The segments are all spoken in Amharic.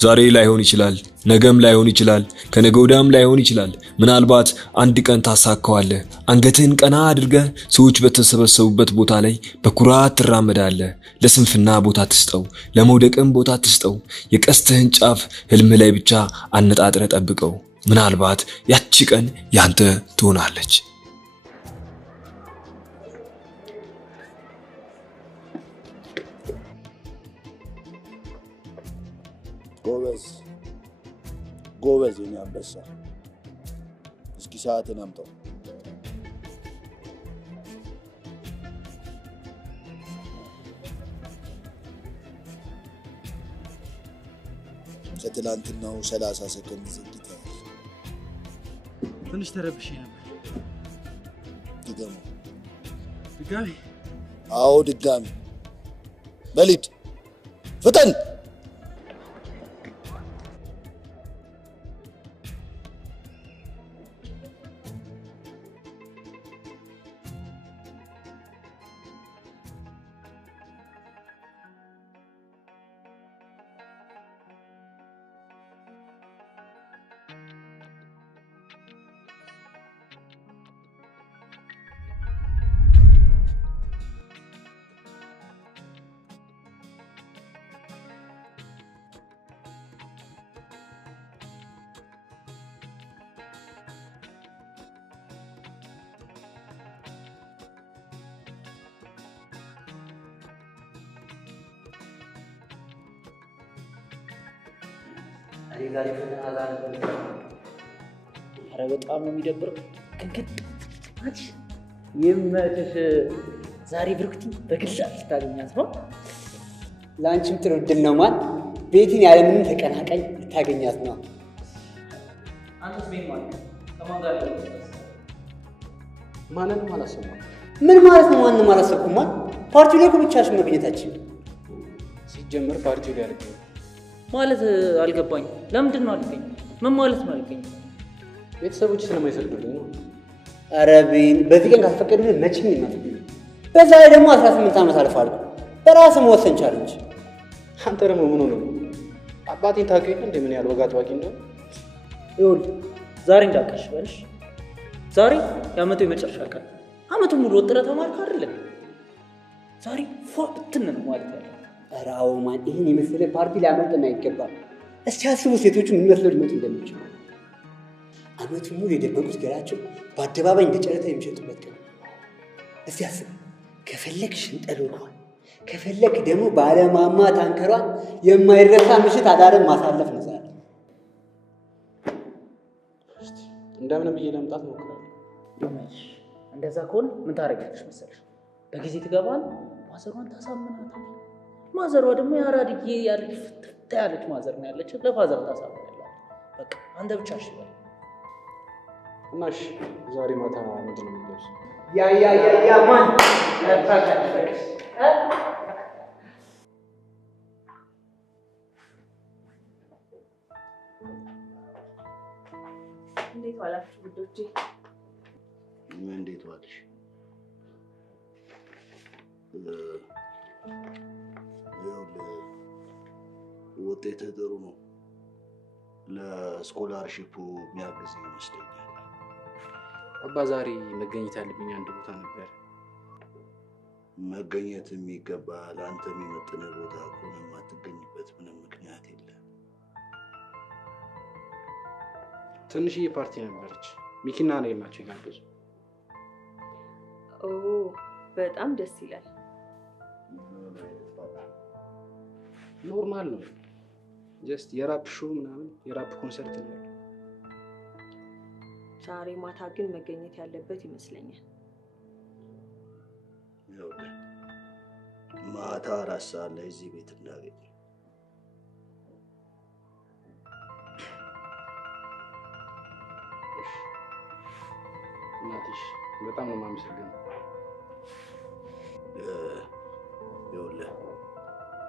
ዛሬ ላይሆን ይችላል ነገም ላይሆን ይችላል ከነገ ወዲያም ላይሆን ይችላል ምናልባት አንድ ቀን ታሳካዋለህ አንገትህን ቀና አድርገህ ሰዎች በተሰበሰቡበት ቦታ ላይ በኩራት ትራመዳለህ ለስንፍና ቦታ ትስጠው ለመውደቅም ቦታ ትስጠው የቀስትህን ጫፍ ህልም ላይ ብቻ አነጣጥረ ጠብቀው ምናልባት ያቺ ቀን ያንተ ትሆናለች ጎበዝ የኔ አንበሳ እስኪ ሰዓትን አምጣው ከትላንትናው 30 ሰከንድ ዘግይተሃል ትንሽ ተረብሼ ነበር ድጋሚ አዎ ድጋሚ በሊድ ፍጠን ኧረ በጣም ነው የሚደብረው ግን አንቺ የምትሽ ዛሬ ብርክቲ በግልጽ ልታገኛት ነው ላንቺም ጥሩ እድል ነው ማን ቤቲን ያለ ምንም ተቀናቃኝ ልታገኛት ነው አንተስ ምን ማለት ከማን ጋር ማንንም አላሰማም ምን ማለት ነው ማንንም አላሰብኩም ማን ፓርቲው ላይ ብቻሽን መገኘታችን ሲጀመር ፓርቲው ላይ አድርገው ማለት አልገባኝ ለምንድን ነው አልገኝ ምን ማለት ነው አልገኝ ቤተሰቦች ስለማይፈቅዱልኝ ነው አረቢን በዚህ ቀን ካልፈቀዱልኝ መቼም ይናፍቅ በዛ ላይ ደግሞ 18 ዓመት አልፏል በራስ መወሰን ቻለች አንተ ደግሞ ምን ሆነ አባቴን ታውቂው እንዴ ምን ያህል ወግ አጥባቂ እንደሆነ ይሁን ዛሬ እንዳቀሽ በልሽ ዛሬ ያመጣው የመጨረሻ ቀን አመቱ ሙሉ ወጥረህ ተማርክ አይደል ዛሬ ፎጥን ነው ማለት ያለው ራው ማን ይሄን የመሰለ ፓርቲ ሊያመልጥና ይገባል እስቲ አስቡ ሴቶቹ ምን መስለው ሊመጡ እንደሚችሉ አመቱ ሙሉ የደበቁት ገላቸው በአደባባይ እንደጨረታ የሚሸጡበት ቀን እስቲ አስቡ ከፈለግሽ እንጠልቋል ከፈለክ ደግሞ ባለማማ ታንከሯን የማይረሳ ምሽት አዳርን ማሳለፍ ነው ዛሬ እንደምን ብዬ ለምጣት ሞክራለሁ እንደዛ ከሆነ ምን ታረጋለሽ መሰለሽ በጊዜ ትገባል ማዘሯን ታሳምናታለሽ ማዘሯ ደግሞ ያራድዬ ያለች ታያለች ማዘር ነው ያለች ለፋዘር ታሳምናለች በቃ አንተ ብቻ እሺ በል እናሽ ዛሬ ማታ ምንድን ነው የሚለብሰው ያ ማን ታካለሽ እንዴት ዋላችሁ ጉዶቼ እንዴት ዋልሽ ውጤት ጥሩ ነው ለስኮላርሺፑ የሚያግዝ ይመስለኛል አባ ዛሬ መገኘት ያለብኝ አንድ ቦታ ነበር መገኘት የሚገባ ለአንተ የሚመጥን ቦታ ከሆነ የማትገኝበት ምንም ምክንያት የለም ትንሽዬ ፓርቲ ነበረች ሚኪና ነው ናቸው የጋበዙ ኦ በጣም ደስ ይላል ኖርማል ነው ጀስት የራፕ ሾው ምናምን የራፕ ኮንሰርት ነው ዛሬ ማታ ግን መገኘት ያለበት ይመስለኛል ማታ 4 ሰዓት ላይ እዚህ ቤት እናገኝ እናትሽ በጣም ነው የማመሰግነው ይኸውልህ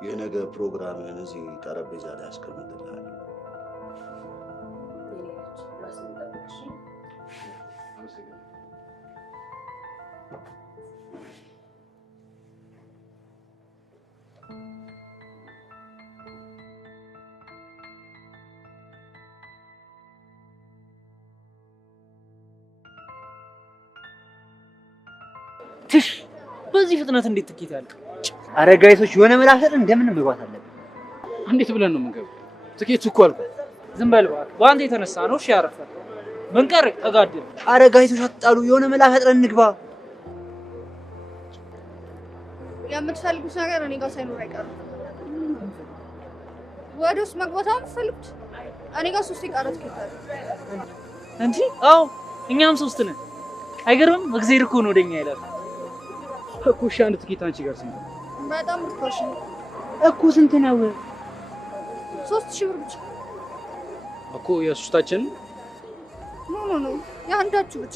የነገ ፕሮግራምን እዚህ ጠረጴዛ ላይ አስቀምጥልሃለሁ ትሽ በዚህ ፍጥነት እንዴት ትኬት ያለ? ኧረ ጋይሶች የሆነ መላፈጥ እንደምን መግባት አለብን። እንዴት ብለን ነው የምንገባው? ትኬቱ እኮ አልቋል። ዝም በል እባክህ። በአንተ የተነሳ ነው። እሺ ያረፈ ምን ቀረ? ተጋደል። ኧረ ጋይሶች አትጣሉ፣ የሆነ መላፈጥረን እንግባ። የምትፈልጉት ነገር እኔ ጋር ሳይኖር አይቀርም። ወደ ውስጥ መግባት የምትፈልጉት እኔ ጋር 3 የቀረ ትኬት አለ እንጂ። አዎ እኛም 3 ነን። አይገርምም? እግዚአብሔር እኮ ነው ወደኛ ይላል እኮ። እሺ አንድ ትኬት አንቺ ጋር ስንት? በጣም ርካሽ ነው እኮ ስንት ነው? 3000 ብር ብቻ እኮ የሶስታችን። ኖ የአንዳችሁ ብቻ።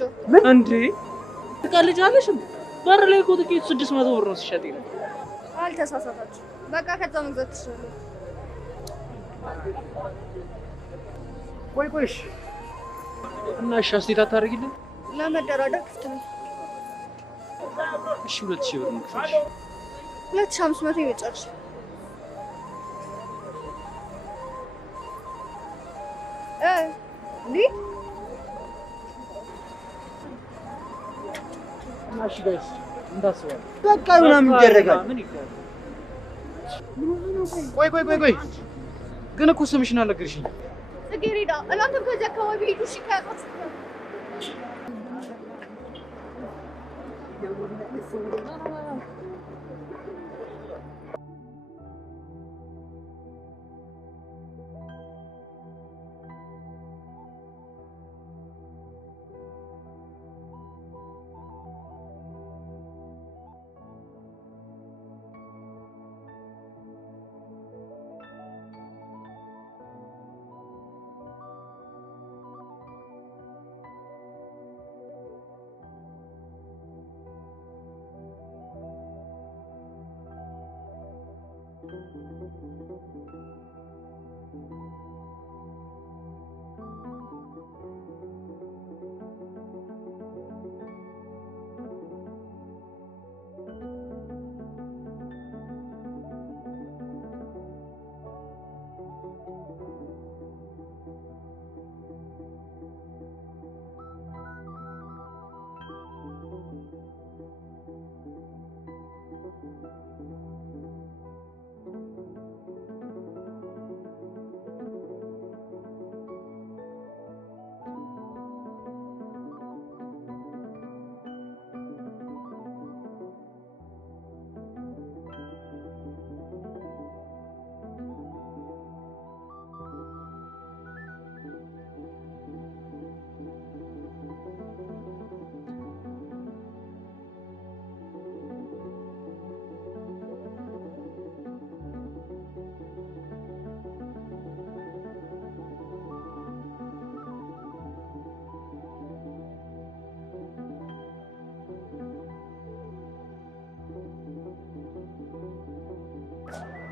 እንዴ ትቀልጃለሽ? በር ላይ እኮ ትኬቱ 600 ብር ነው ሲሸጥ ይላል። አልተሳሳታችሁ። በቃ ከዛ መግዛት ትችላለህ። ቆይ እሺ። እና እሺ አስቴት አታደርጊልን? ለመደራደር ክፍት ነው። እሺ 2000 ብር እንክፈልሽ። 2500 ይመጫልሽ። እሺ ጋይስ እንዳስባለን። በቃ ምናምን ይደረጋል። ምን ይደረጋል? ቆይ ግን እኮ ስምሽን አልነገርሽኝ። ጽጌረዳ እናንተም ከዚህ አካባቢ ሄዱ። እሺ ከያጣት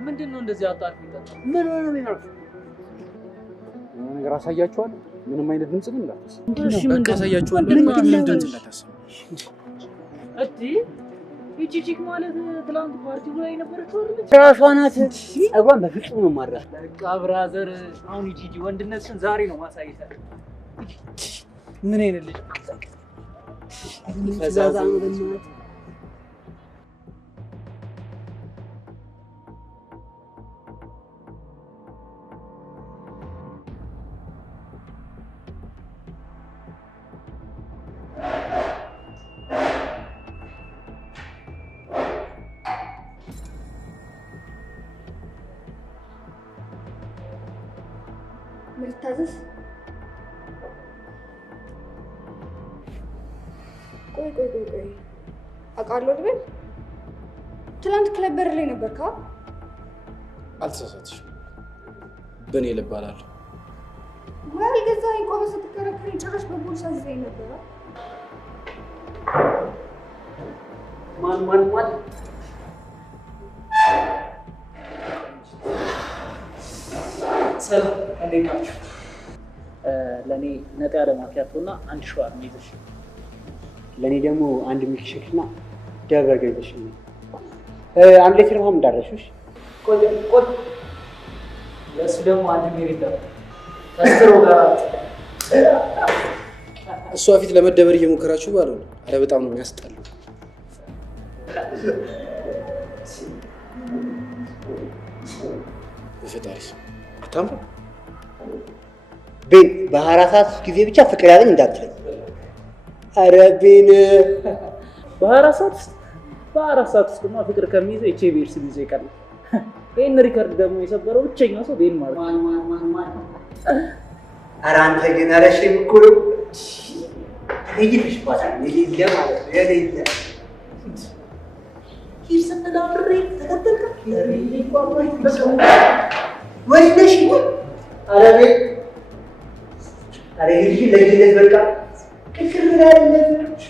ምንድነው እንደዚህ አጣጥ ይጣጣ? ምን ሆነ ነው የሚኖር? ነገር አሳያችኋለሁ። ምንም አይነት ድምጽ ግን እንዳትሰማ። እሺ ምን አሳያችኋለሁ። ምንም ድምጽ እንዳትሰማ። እዲ ይቺ ቺክ ማለት ትላንት ፓርቲው ላይ ነበረችው አይደል? ራሷ ናት። ጸጉሯን በፍጹም ነው ማድረግ። በቃ ብራዘር፣ አሁን ይቺ ወንድነትሽን ዛሬ ነው ማሳየት። ምን አይነት ልጅ ፈዛዛ ነው በእናትህ። ምልታዘዝ ቆይ አውቃለሁ ልበል። ትላንት ክለብ በር ላይ ነበርካ? አልተሳሳትሽም። በእኔ ልባላለሁ። ወይ ገዛኸኝ ቆመህ ስትከራከረኝ ጭራሽ በፖሊስ አዝዘኸኝ ነበረ። ማን ሰላም እንዴት ናችሁ? ለኔ ነጣ ያለ ማኪያቶና አንድ ሸዋር ይዘሽ፣ ለኔ ደግሞ አንድ ሚልክሼክ እና ደብረ ገይዘሽ ነው። አንድ ሌትር ውሃ እንዳረሽሽ። ቆይ ለሱ ደግሞ አንድ ሚሪንዳ ከስትሮ ጋር እሷ ፊት ለመደበር እየሞከራችሁ ባለው። አረ በጣም ነው የሚያስጠላው። በፈጣሪስ አታምሩ ቤን በ24 ሰዓት ጊዜ ብቻ ፍቅር ያለኝ እንዳትለኝ። ኧረ ቤን በ24 ሰዓት ውስጥማ ፍቅር ከሚይዘው ኤችአይቪ ኤድስ የሚይዘው ይቀርል። ይህን ሪከርድ ደግሞ የሰበረው ብቸኛው ሰው ቤን ማለት ነው። ኧረ አንተ ግን አለሽም እኮ ነው ይልሽ ባታ የሌለ ማለት ነው የሌለ ይስምና ብሬ ተከተልከ ወይነሽ ኧረ ቤን ኧረ ይልሽ ለጅነት በቃ ክክር ያለለት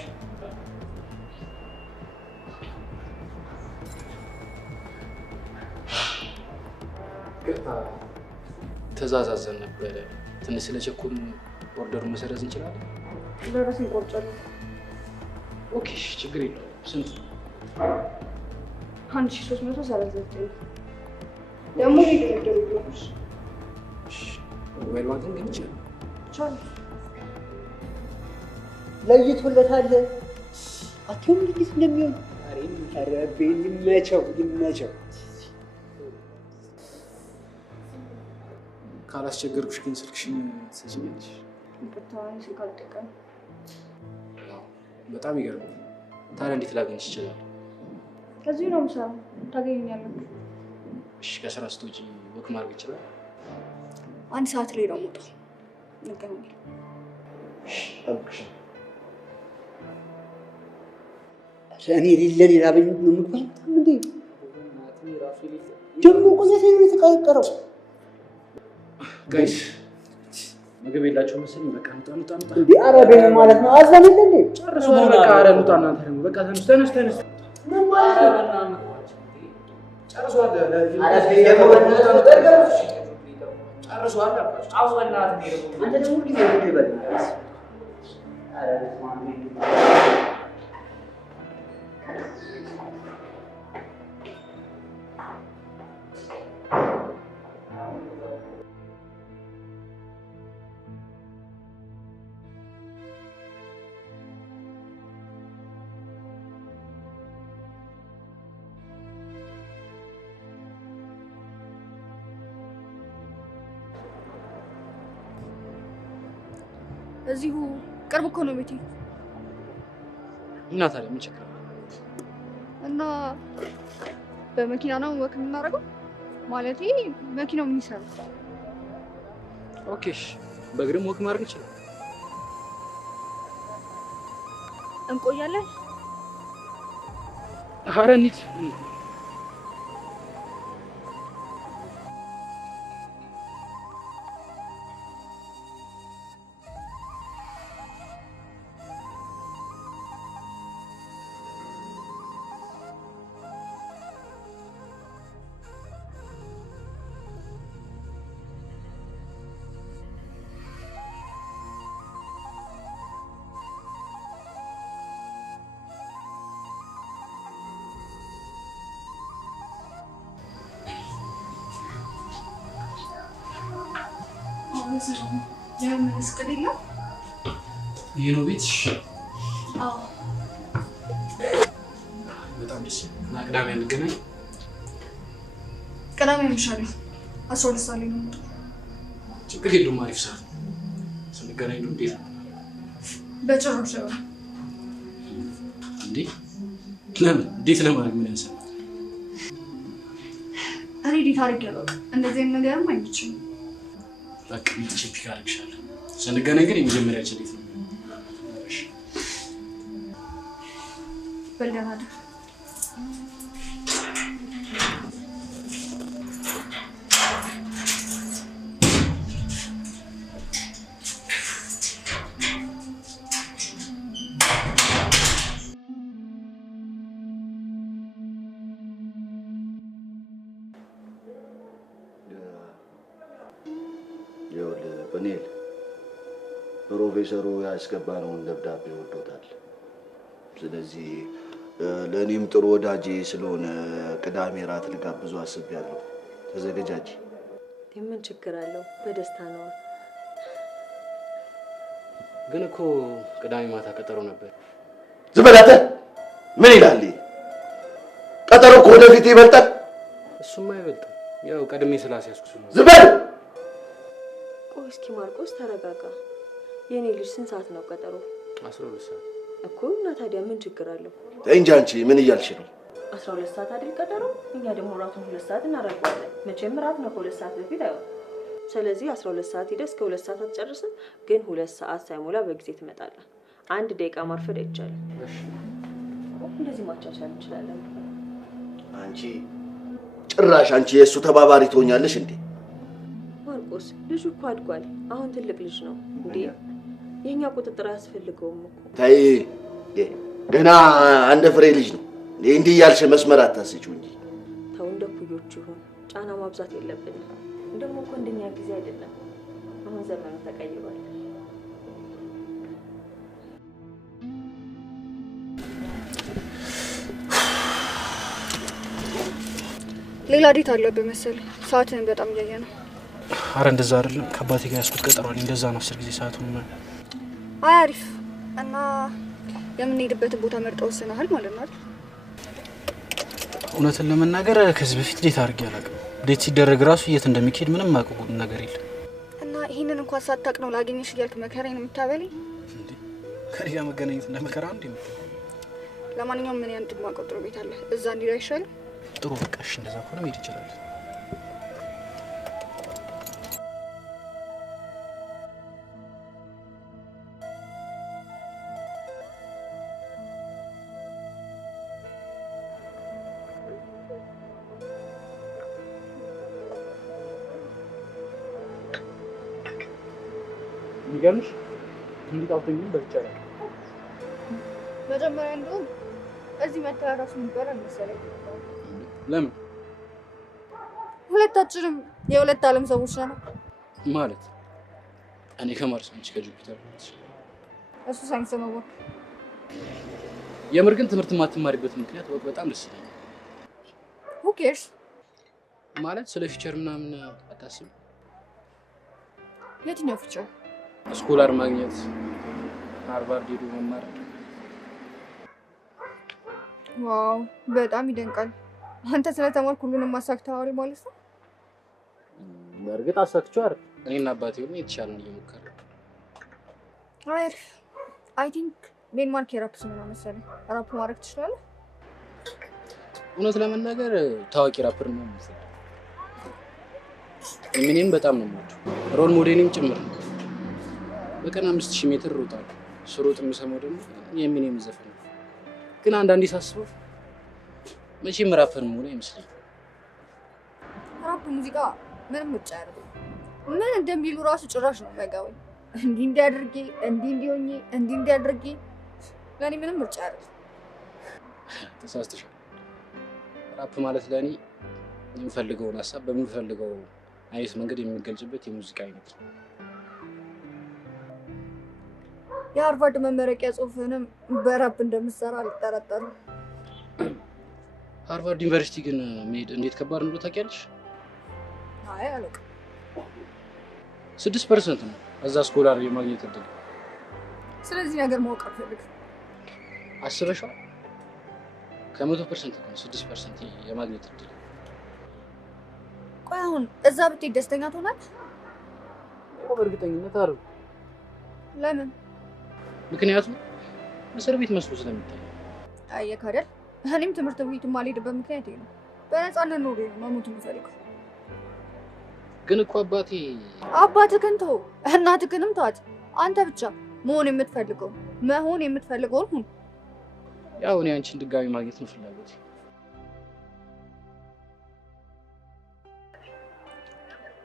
ተዛዛዘን ነበረ። ትንሽ ስለቸኮልን ኦርደሩን መሰረዝ እንችላለን? ለራሴን ቆርጫለሁ። ኦኬ ችግር የለውም። ስንት? 1339 ደግሞ ይደረደሩ ብሎሽ ሞባይል ባንኪንግ ግን ይችላል። ቻው ለይቶለታል። አቶም እንዴት እንደሚሆን ኧረ ቤን ይመቸው። ካላስቸገርኩሽ ግን ስልክሽን ትሰጪኛለሽ? ብታዋኝ ስልክ አልጠቀምም። በጣም ይገርማል። ታዲያ እንዴት ላገኝሽ ይችላል? ከዚህ ነው የምሰራው። ታገኘኛለህ። እሺ ከስራ ስትወጪ ወክ ማድረግ ይችላል? 1 ሰዓት ላይ ነው የምወጣው። እንገናኛለን። እኔ ሌላ በኝ ምግብ እንዴ ደግሞ ቆየት ነው የተቀረቀረው። ጋይስ ምግብ የላቸው መሰለኝ። በቃ እንጣ እንዴ አረቤን ማለት ነው። አዘነለ እንዴ ጨርሷል። በቃ አረ እንጣ እናንተ ደግሞ በቃ ተነስ ምን ማለት ነው? ጨርሷል። አረቤን የመወጣው ተደረገ ጨርሷል። አንተ ደግሞ ጊዜ ይበል አረ ማሚ እዚሁ ቅርብ እኮ ነው ቤቴ። እና ታዲያ ምን ችግር አለ? እና በመኪና ነው ወክ የምናደርገው? ማለቴ መኪናው ምን ይሰራል? ኦኬ በእግርም ወክ ማድረግ ይችላል። እንቆያለን። ኧረ እንሂድ። ይሄ ነው ቤትሽ? አዎ በጣም ደስ ይላል። እና ቅዳሜ እንገናኝ። ቅዳሜ ምሻለኝ 12 ሰዓት ላይ ነው። ችግር የለውም። አሪፍ ሰዓት ስንገናኝ ነው። እንዴት ነው? በጭራሽ ነው እንዴ? ለምን? እንዴት ለማድረግ ምን ያንሳል? እኔ ዲታ አድርጌያለሁ። እንደዚህ አይነት ነገርም አይመችም። በቃ ምትቼ ፒክ አደርግሻለሁ። ስንገናኝ ግን የመጀመሪያችን እንዴት ነው? እሺ በልደና አይደል? በኔል ፕሮፌሰሩ ያስገባነውን ደብዳቤ ወዶታል። ስለዚህ ለእኔም ጥሩ ወዳጄ ስለሆነ ቅዳሜ ራት ልጋብዙ አስቤያለሁ። ተዘገጃጅ። ምን ችግር አለው? በደስታ ነው። ግን እኮ ቅዳሜ ማታ ቀጠሮ ነበር። ዝም በል አንተ። ምን ይላል? ከወደፊት ይበልጣል። እሱማ አይበልጥም። ያው ቀድሜ ስላስያዝኩት ነው። ዝም በል። ቆይ እስኪ ማርቆስ ተረጋጋ። የኔ ልጅ ስንት ሰዓት ነው ቀጠሮ? 12 ሰዓት እኮ እና ታዲያ ምን ችግር አለው? ተይ እንጂ አንቺ ምን እያልሽ ነው? 12 ሰዓት አይደል ቀጠሮ? እኛ ደግሞ ራቱን 2 ሰዓት እናደርገዋለን። መቼም ራት ነው ከ2 ሰዓት በፊት አይሆንም። ስለዚህ 12 ሰዓት ሄደህ እስከ 2 ሰዓት አትጨርስም። ግን 2 ሰዓት ሳይሞላ በጊዜ ትመጣለህ። 1 ደቂቃ ማርፈድ አይቻልም። እሺ እንደዚህ ማቻቻል እንችላለን። አንቺ ጭራሽ አንቺ የእሱ ተባባሪ ትሆኛለሽ እንዴ? ማርቆስ ልጁ እኮ አድጓል። አሁን ትልቅ ልጅ ነው እንዴ። የኛ ቁጥጥር አያስፈልገውም እኮ። ተይ ገና አንድ ፍሬ ልጅ ነው። እንዲህ እያልሽ መስመር አታስጪው እንጂ። ተው እንደ ኩዮቹ ይሁን። ጫና ማብዛት የለብንም። ደግሞ እኮ እንደኛ ጊዜ አይደለም። አሁን ዘመኑ ተቀይሯል። ሌላ ዴት አለብህ መሰለኝ። ሰዓትን በጣም እያየ ነው። አረ እንደዛ አይደለም። ከአባቴ ጋር ያስኩት ቀጠሮ አለኝ። እንደዛ ነው 10 ጊዜ ሰዓቱን ነው። አይ አሪፍ። እና የምንሄድበትን ቦታ መርጠው ወስነሃል ማለት ነው? እውነትን ለመናገር ከዚህ በፊት ዴት አድርጌ አላውቅም። ዴት ሲደረግ ራሱ የት እንደሚካሄድ ምንም ማውቀው ነገር የለም። እና ይሄንን እንኳን ሳታውቅ ነው ላገኘሽ እያልክ መከራዬን የምታበለኝ? እንዴ ከሪያ መገናኘት ለመከራ እንዴ? ለማንኛውም ምን ያን ጥማ ቆጥሮ ቤት አለ እዛ እንዲህ አይሻልም? ጥሩ በቃ እሺ፣ እንደዛ ከሆነ መሄድ ይችላል። የሚገርምሽ እንዲጣውተኝ በልቻለሁ። መጀመሪያ እንደውም እዚህ መታ ራሱ ይባላል መሰለኝ። ለምን? ሁለታችንም የሁለት ዓለም ሰዎች ነን ማለት እኔ ከማርስ አንቺ ከጁፒተር እሱ ሳይንስ ነው። የምር ግን ትምህርት ማትማሪበት ምክንያት በጣም ደስ ይላል። who cares ማለት ስለ ፊቸር ምናምን አታስብ? የትኛው ፊቸር? ስኮላር ማግኘት፣ ሃርቫርድ ሄዶ መማር። ዋው በጣም ይደንቃል። አንተ ስለተማርክ ሁሉንም ማሳክተዋል ማለት ነው? በእርግጥ አሳክቼው አይደል? እኔና አባቴ ሆነ የተሻለ ነው እየሞከረ። አይ ቲንክ ዴንማርክ የራፕ ስም ነው መሰለኝ። ራፕ ማድረግ ትችላለህ? እውነት ለመናገር ታዋቂ ራፐር ነው መሰለኝ። እኔም በጣም ነው የምወደው። ሮል ሞዴልም ጭምር ነው። በቀን 5000 ሜትር ሮጣለሁ። ስሮጥ የምሰማው ደግሞ የሚኔም ዘፈን ነው። ግን አንዳንዴ ሳስበው መቼም ራፐር መሆን አይመስለኝም። ራፕ ሙዚቃ ምንም ምርጫ አይደለም። ምን እንደሚሉ ራሱ ጭራሽ ነው የማይገባኝ። እንዲህ እንዲያድርጌ እንዲሆኜ እንዲያድርጌ ለኔ ምንም ምርጫ አይደለም። ተሳስተሻል። ራፕ ማለት ለኔ የምፈልገውን ሀሳብ በምፈልገው አይነት መንገድ የሚገልጽበት የሙዚቃ አይነት ነው። የሃርቫርድ መመረቂያ ጽሑፍንም በራፕ እንደምትሰራ አልጠረጠርም። ሃርቫርድ ዩኒቨርሲቲ ግን መሄድ እንዴት ከባድ እንደሆነ ታውቂያለሽ? አይ አላውቅም። 6% ነው እዛ ስኮላር የማግኘት እድል። ስለዚህ ነገር ማወቅ አልፈልግም። አስበሽዋል? ከ100% ነው 6% የማግኘት እድል። ቆይ አሁን እዛ ብትሄድ ደስተኛ ትሆናለህ? በእርግጠኝነት አይደል? ለምን? ምክንያቱም እስር ቤት መስሎ ስለሚታይ። አየህ አይደል? እኔም ትምህርት ቤት የማልሄድበት ምክንያት ይሄ ነው። በነፃነት ኖሬ ነው መሞት የምፈልገው። ግን እኮ አባትህን ተው፣ እናትህንም ተዋት። አንተ ብቻ መሆን የምትፈልገውን ሁን። ያው እኔ አንቺን ድጋሚ ማግኘት ነው ፍላጎቴ።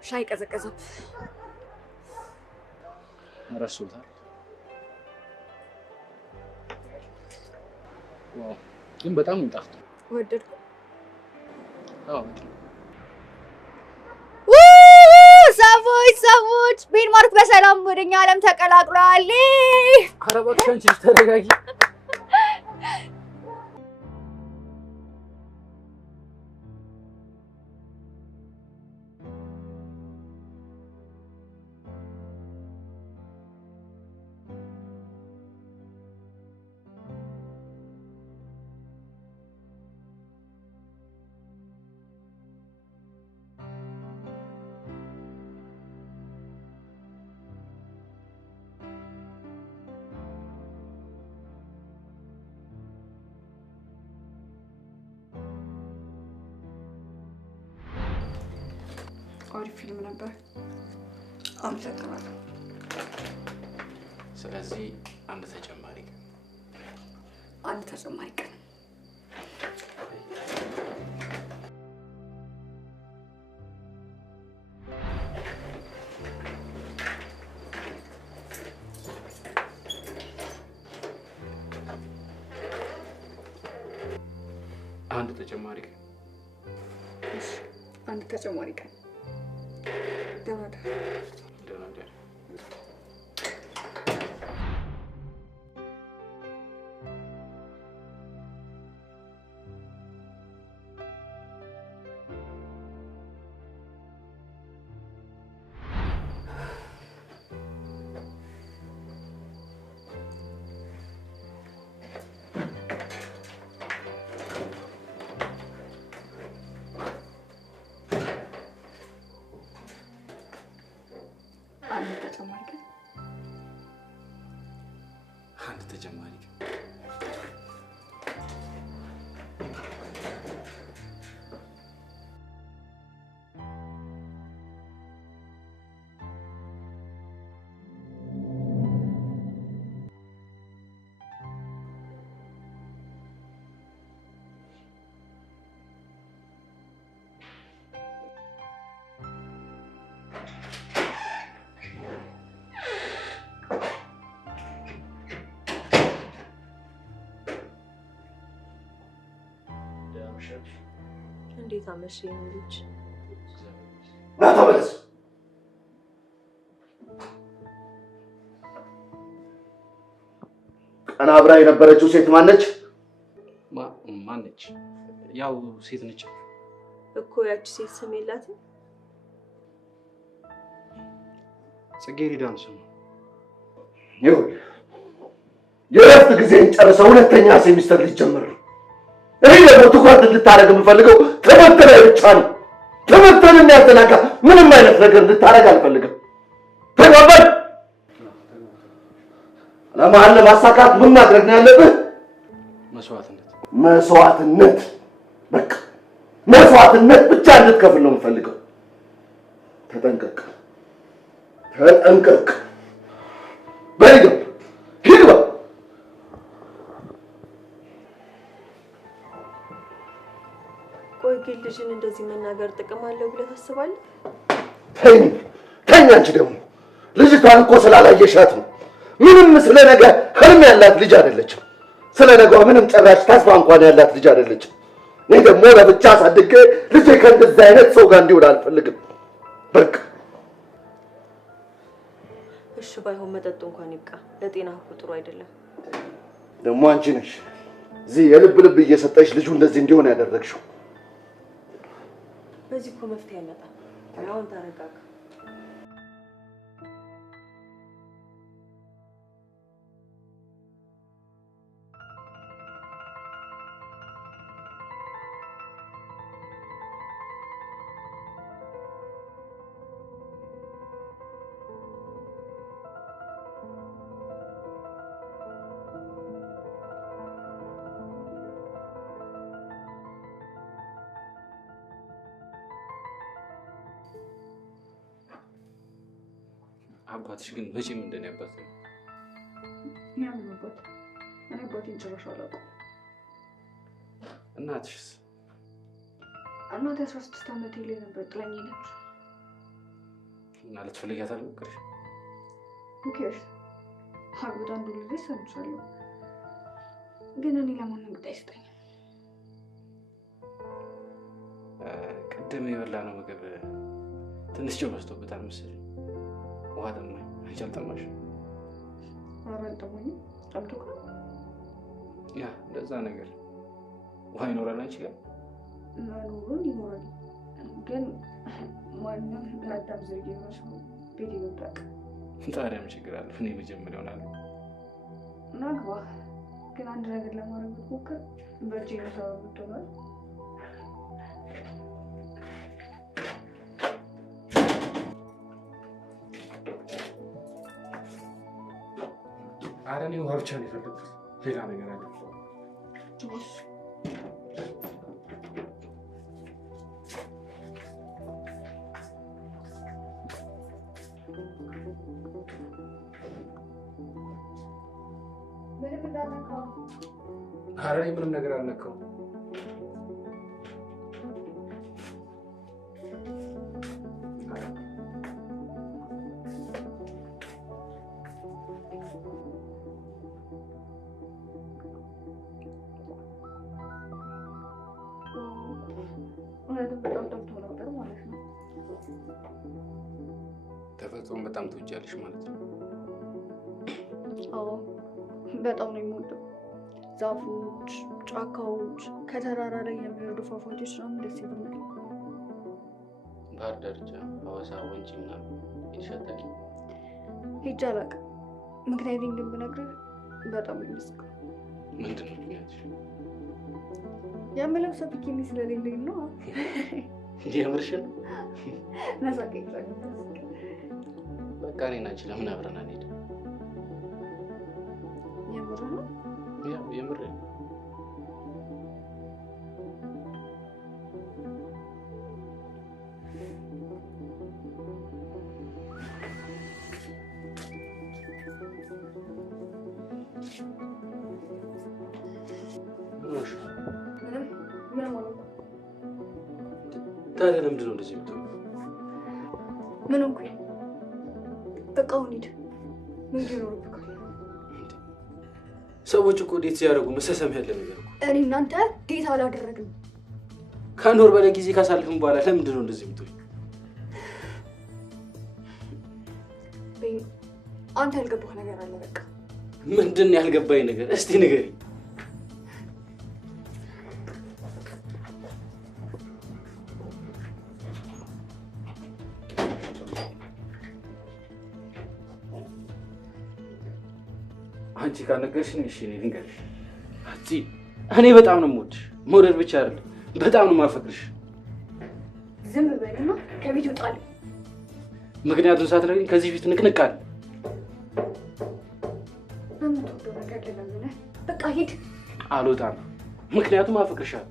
ሻይ ቀዘቀዘብ ረሱታል። ዋው ግን በጣም እንጣፍጥ ወደድኩ። አዎ ሰዎች ዴንማርክ በሰላም ወደኛ ዓለም ተቀላቅሏል። ኧረ እባክሽ አንቺ ተረጋጊ። ፊልም ነበር። አመሰግናለሁ። ስለዚህ አንድ ተጨማሪ ቀን አንድ ተጨማሪ ቀን ደህና ደር እንዴት አመሸህ የኔ ልጅ? ና ተመለስ። ቀና አብራ የነበረችው ሴት ማነች? ማነች? ያው ሴት ነች እኮ። ያቺ ሴት ስም የላትም? ጽጌረዳ ነው ስሟ። ይኸውልህ የእረፍት ጊዜን ጨርሰህ ሁለተኛ ሴሚስተር ሊጀምር ነው። እኔ ደግሞ ትኩረት እንድታደርግ የምፈልገው ትምህርት ላይ ብቻ ነው። ትምህርትን የሚያዘናጋ ምንም አይነት ነገር እንድታደርግ አልፈልግም። ተግባባን? ዓላማህን ለማሳካት ምን ማድረግ ነው ያለብህ? መስዋዕትነት። በቃ መስዋዕትነት ብቻ እንድትከፍል ነው የምፈልገው። ተጠንቀቅ። በልግባ ሂድባ። ቆይ ግን ልጅን እንደዚህ መናገር ጥቅም አለው ብለህ ታስባለህ? ተኝ አንቺ ደግሞ ልጅቷን እኮ ስላላየሻት ነው። ምንም ስለ ነገ ህልም ያላት ልጅ አይደለችም። ስለ ነገዋ ምንም ጭራሽ ተስፋ እንኳን ያላት ልጅ አይደለችም። እኔ ደግሞ ለብቻ አሳድጌ ልጄ ከእንደዚህ አይነት ሰው ጋር እንዲውል አልፈልግም። በቃ እሺ፣ ባይሆን መጠጡ እንኳን ይብቃ። ለጤና እኮ ጥሩ አይደለም። ደግሞ አንቺ ነሽ እዚህ የልብ እየሰጠሽ ልጁ እንደዚህ እንዲሆን ያደረግሽው። በዚህ እኮ መፍትሄ አይመጣም። አሁን ተረጋጋ። አባትሽ ግን መቼ ምንድን ነው ያባት? ያምን አባት እኔ አባቴን ጭራሽ አላውቅም። እናትሽስ? እናቴ 16 ዓመቴ ላይ ነበር ጥላኝ ሄደች። እና ልትፈልጊያት አልሞከርሽም? ኦኬሽ አግብታ እንደወለደች ሰምቻለሁ፣ ግን እኔ ለማንም ግድ አይሰጠኝም። ቅድም የበላነው ምግብ ትንሽ ጨው በዝቶበታል መሰለኝ። ውሃ ጠማኝ። አንቺ አልጠማሽም? ኧረ አልጠማኝም። ጠምቶክ ነው? ያ እንደዛ ነገር። ውሃ ይኖራል አንቺ ጋር? መኖሩን ይኖራል፣ ግን ማንም ለአዳም ዘርጌ የሆነች ቤት ይገብራቅ። ታዲያ ምን ችግር አለው? እኔ መጀመሪያ ሆናለሁ እና ግባ። ግን አንድ ነገር ለማድረግ ብትሞክር በእጄ ነው ሰበብ ብትሆናል። ኧረ እኔ ውሃ ብቻ ነው የፈለኩት፣ ሌላ ነገር አለ። ምንም እንዳነካው ኧረ እኔ ምንም ነገር አልነካውም። እውነትም በጣም ጠብቶ ነበር ማለት ነው። ተፈጥሮን በጣም ትወጃለሽ ማለት ነው? አዎ በጣም ነው የምወደው። ዛፎች፣ ጫካዎች፣ ከተራራ ላይ የሚወርዱ ፏፏቴዎች ምናምን ደስ ይሉኛል። ባህር ዳርቻ፣ ሐዋሳ፣ ወንጪ ምናምን ሄደሽ አታውቂም? ሄጄ አላውቅም። ምክንያቱም ግን ብነግርህ በጣም ነው የሚስቀው። ምንድን ነው ምክንያትሽ? የምለብሰው ቢኪኒ ስለሌለኝ ነው። የምርሽን? ነሳቀኝ። በቃ እኔና አንቺ ለምን አብረን አንሄድም? የምር ነው? ያው የምር ነው። ታዲያ ለምንድን ነው እንደዚህ የምትሆነው? ምን ሆንኩኝ? በቃ አሁን ሂድ። ምን ይኖርብካል? ሰዎች እኮ ዴት ሲያደርጉ መሰሰም ያለ ነገር እኮ። እኔ እናንተ ዴት አላደረግንም። ከአንድ ወር በላይ ጊዜ ካሳልፍን በኋላ ለምንድን ነው እንደዚህ የምትሆነው? አንተ ያልገባህ ነገር አለ። በቃ ምንድን ነው ያልገባኝ ነገር? እስቲ ንገሪኝ። አንቺ ካልነገርሽኝ እሺ እኔ ልንገርሽ። አንቺ እኔ በጣም ነው የምወድሽ። መውደድ ብቻ አይደለም በጣም ነው የማፈቅርሽ። ዝም በልና ከቤት ውጣልኝ። ምክንያቱም ሳትነግሪኝ ከዚህ ፊት ንቅንቅ አለ። በምትወደው ነገር ልለምንህ። በቃ ሂድ። አልወጣም፣ ምክንያቱም አፈቅርሻለሁ።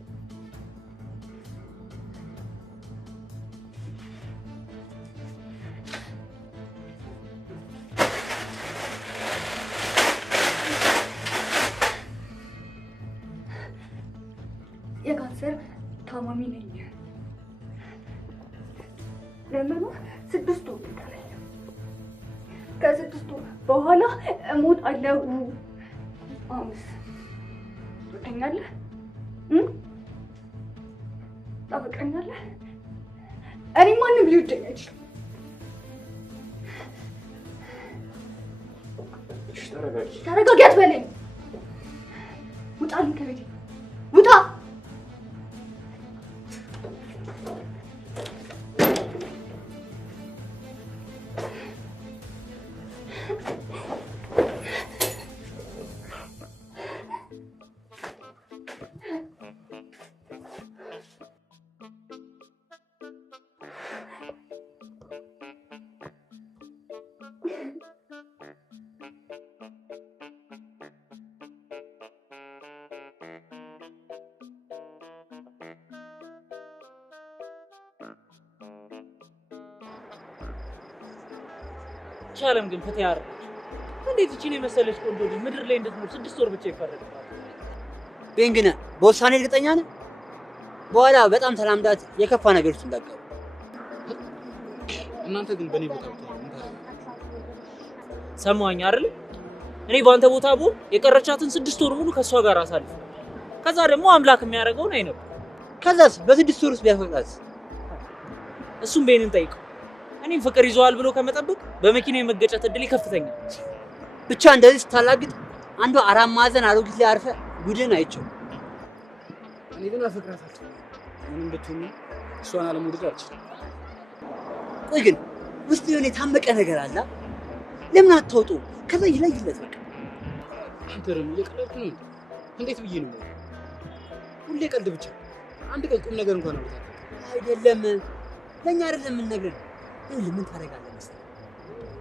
የካንሰር ታማሚ ነኝ። ለምን 6 ወር ይቀረኛል። ከ6 ወር በኋላ እሞታለሁ። አሁንስ ትወደኛለህ? ታፈቅረኛለህ? እኔ ማንም ሊወደኝ አይችልም። እሺ ተረጋጊ። ተረጋጊ አትበለኝ። ውጣልኝ ከቤቴ ውጣ። ቻለም ግን ፍትህ ያርግ። እንዴት እቺን የመሰለች ቆንጆ ልጅ ምድር ላይ እንድትኖር 6 ወር ብቻ ይፈረድባታል? ቤንግና በውሳኔ እርግጠኛ ነህ? በኋላ በጣም ተላምዳት የከፋ ነገር ውስጥ እንዳትገባ። እናንተ ግን በእኔ ቦታ ብትሆኑ ምን ታደርጋላችሁ? ሰማኸኝ አይደል? እኔ በአንተ ቦታ ብሆን የቀረቻትን 6 ወር ሙሉ ከሷ ጋር አሳልፍ። ከዛ ደግሞ አምላክ የሚያደርገውን አይነው። ከዛስ በ6 ወር ውስጥ ቢያፈቅራት? እሱም ቤንን ጠይቀው። እኔም ፍቅር ይዘዋል ብሎ ከመጠበቅ በመኪና የመገጨት እድል ከፍተኛ። ብቻ እንደዚህ ስታላግጥ አንዱ 4 ማዕዘን አሮጊት ላይ አርፈ ጉድን አይቼው። እኔ ግን አፈቅራታለሁ። ምንም ብትሆን እሷን አለመውደድ አልችልም። ቆይ ግን ውስጥ የሆነ የታመቀ ነገር አለ። ለምን አታውጡ? ከዛ ይለይለት በቃ። አንተ ደግሞ እየቀለድክ ነው። እንዴት ብዬ ነው? ሁሌ ቀልድ ብቻ። አንድ ቀን ቁም ነገር እንኳን አውጣ። አይደለም ለኛ አይደለም ምን ነገር ነው። ለምን ታደርጋለህ መሰለህ?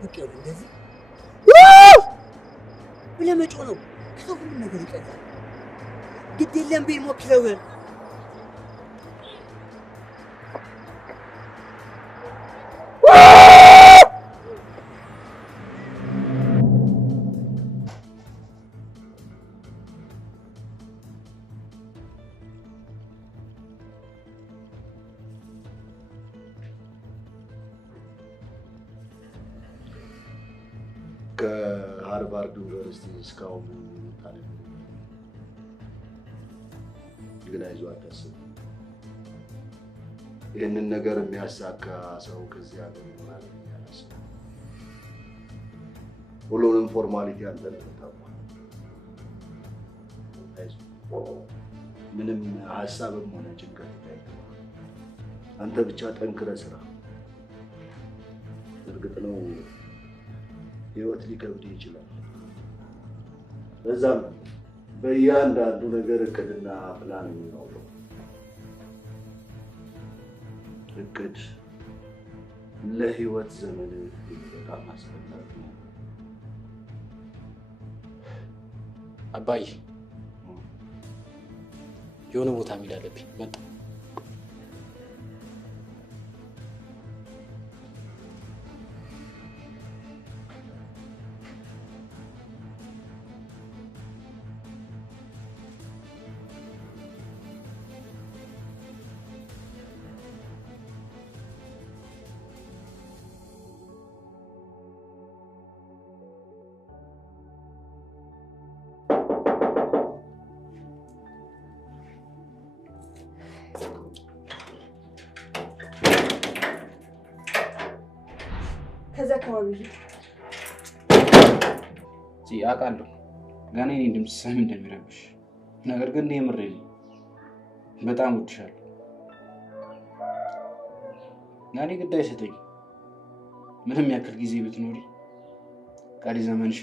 በቃ ይኸውልህ እንደዚህ ብለህ መጮህ ነው። ከዛ ሁሉም ነገር ይቀላል። ግድ የለም ቤት ሞክረው። ሃርቫርድ ዩኒቨርሲቲ እስካሁን ታለ ግን አይዞህ አታስብ። ይህንን ነገር የሚያሳካ ሰው ከዚህ ሀገር ይሆናል ያላስብ። ሁሉንም ፎርማሊቲ አንተ ነው የምታውቀው። አይዞህ ምንም ሀሳብም ሆነ ጭንቀት የለም። አንተ ብቻ ጠንክረህ ስራ። እርግጥ ነው ህይወት ሊከብድ ይችላል። በዛም በእያንዳንዱ ነገር እቅድና ፕላን የሚኖረው እቅድ ለህይወት ዘመን በጣም አስፈላጊ ነው። አባዬ የሆነ ቦታ መሄድ አለብኝ። መጣ ከዛ አካባቢ አውቃለሁ ገና እኔ ድምፅ ሰሚ እንደሚረብሽ፣ ነገር ግን እኔ ምሬ በጣም እወድሻለሁ። ለእኔ ግድ አይሰጠኝም። ምንም ያክል ጊዜ ብትኖሪ ቀሪ ዘመንሽ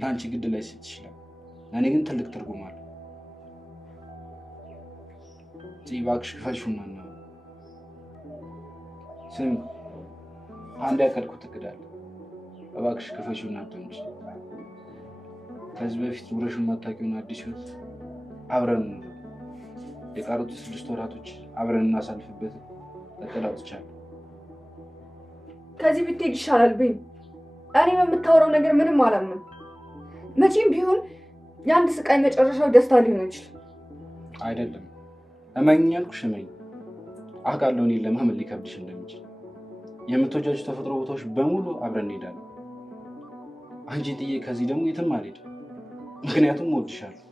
ለአንቺ ግድ ላይሰጥ ይችላል። ለእኔ ግን ትልቅ ትርጉም አለው። እባክሽ ክፈችውና ስሚ፣ አንድ ያቀድኩት እቅድ አለ። እባክሽ ክፈችውና አትምጪ። ከዚህ በፊት ኑረሽ የማታውቂውን አዲስ ህይወት አብረን የቀሩት 6 ወራቶች አብረን እናሳልፍበት እቅድ አውጥቻለሁ። ከዚህ ብትሄድ ይሻላል ብኝ። እኔ በምታወራው ነገር ምንም አላምንም። መቼም ቢሆን የአንድ ስቃይ መጨረሻው ደስታ ሊሆን ይችላል። አይደለም እመኚኝ አልኩሽ፣ እመኚኝ። አውቃለሁ እኔን ለማመን ሊከብድሽ እንደሚችል። የምትወጃቸው ተፈጥሮ ቦታዎች በሙሉ አብረን እንሄዳለን። አንቺ ጥዬ ከዚህ ደግሞ የትም አልሄድም፣ ምክንያቱም እወድሻለሁ።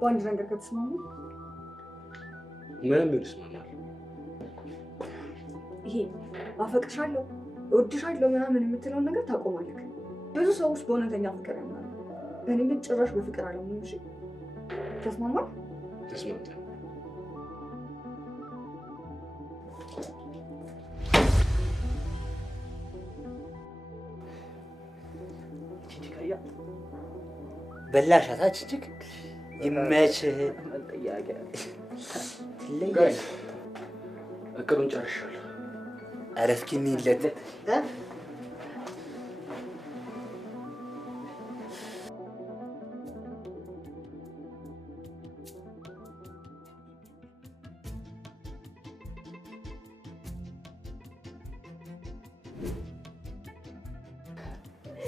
በአንድ ነገር ከተስማሙ ምንም ይስማማል። ይሄ አፈቅርሻለሁ፣ እወድሻለሁ ምናምን የምትለውን ነገር ታቆማለህ። ብዙ ሰዎች በእውነተኛ ፍቅር ያምናሉ። እኔ ግን ጭራሽ በፍቅር አለሙኝ። እሺ ተስማማል? ተስማምተን በላሻታች እጅግ ይመችህ። ጋይስ እቅዱን ጨርሻለሁ። ኧረ እስኪ እንሂድለት።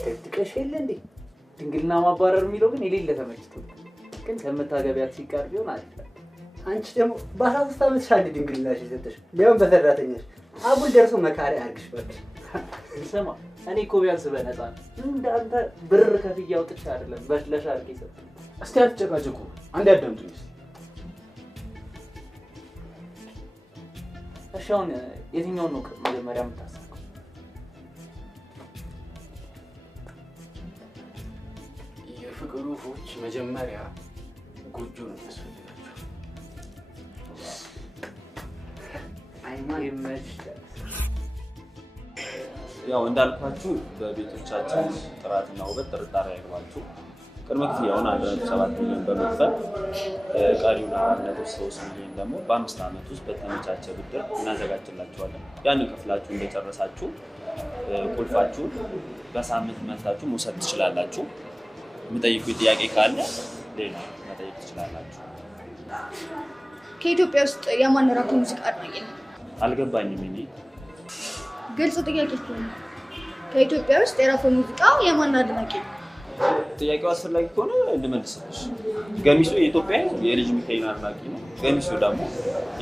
ተጥቀሽ የለ እንዴ? ድንግልና ማባረር የሚለው ግን የሌለ ተመችቶ ግን ከምታገቢያት ሲቀር ቢሆን አለ። አንቺ ደግሞ በ13 ዓመት ሻል ድንግልናሽ ይሰጥሽ ሊሆን በሰራተኛሽ አጉል ደርሶ መካሪያ አድርግሽ። በቃ ስማ፣ እኔ እኮ ቢያንስ በነፃ እንዳንተ ብር ከፍዬ አውጥቼ አይደለም በሽለሽ አድርጌ ሰጠኝ። እስቲ አትጨቃጨቁ፣ አንዴ አዳምጡኝ። እሺ አሁን የትኛውን ነው መጀመሪያ የምታሳካው? የፍቅር ወፎች መጀመሪያ ጎጆ ነው የሚያስፈልጋቸው። ያው እንዳልኳችሁ በቤቶቻችን ጥራትና ውበት ጥርጣሬ አይግባችሁ። ቅድመ ክፍያውን 1.7 ሚሊዮን በመክፈል ቀሪውን 4.3 ሚሊዮን ደግሞ በ5 ዓመት ውስጥ በተመቻቸ ብድር እናዘጋጅላችኋለን። ያንን ከፍላችሁ እንደጨረሳችሁ ቁልፋችሁን በሳምንት መታችሁ መውሰድ ትችላላችሁ። የምጠይቁ ጥያቄ ካለ ሌላ መጠየቅ ትችላላችሁ። ከኢትዮጵያ ውስጥ የማን ራፕ ሙዚቃ አድናቂ ነው? አልገባኝም። እኔ ግልጽ ጥያቄ ነው። ከኢትዮጵያ ውስጥ የራፕ ሙዚቃ የማን አድናቂ ነው? ጥያቄው አስፈላጊ ከሆነ ልመልስልሽ። ገሚሱ የኢትዮጵያ የልጅ ሚካኤል አድናቂ ነው፣ ገሚሱ ደግሞ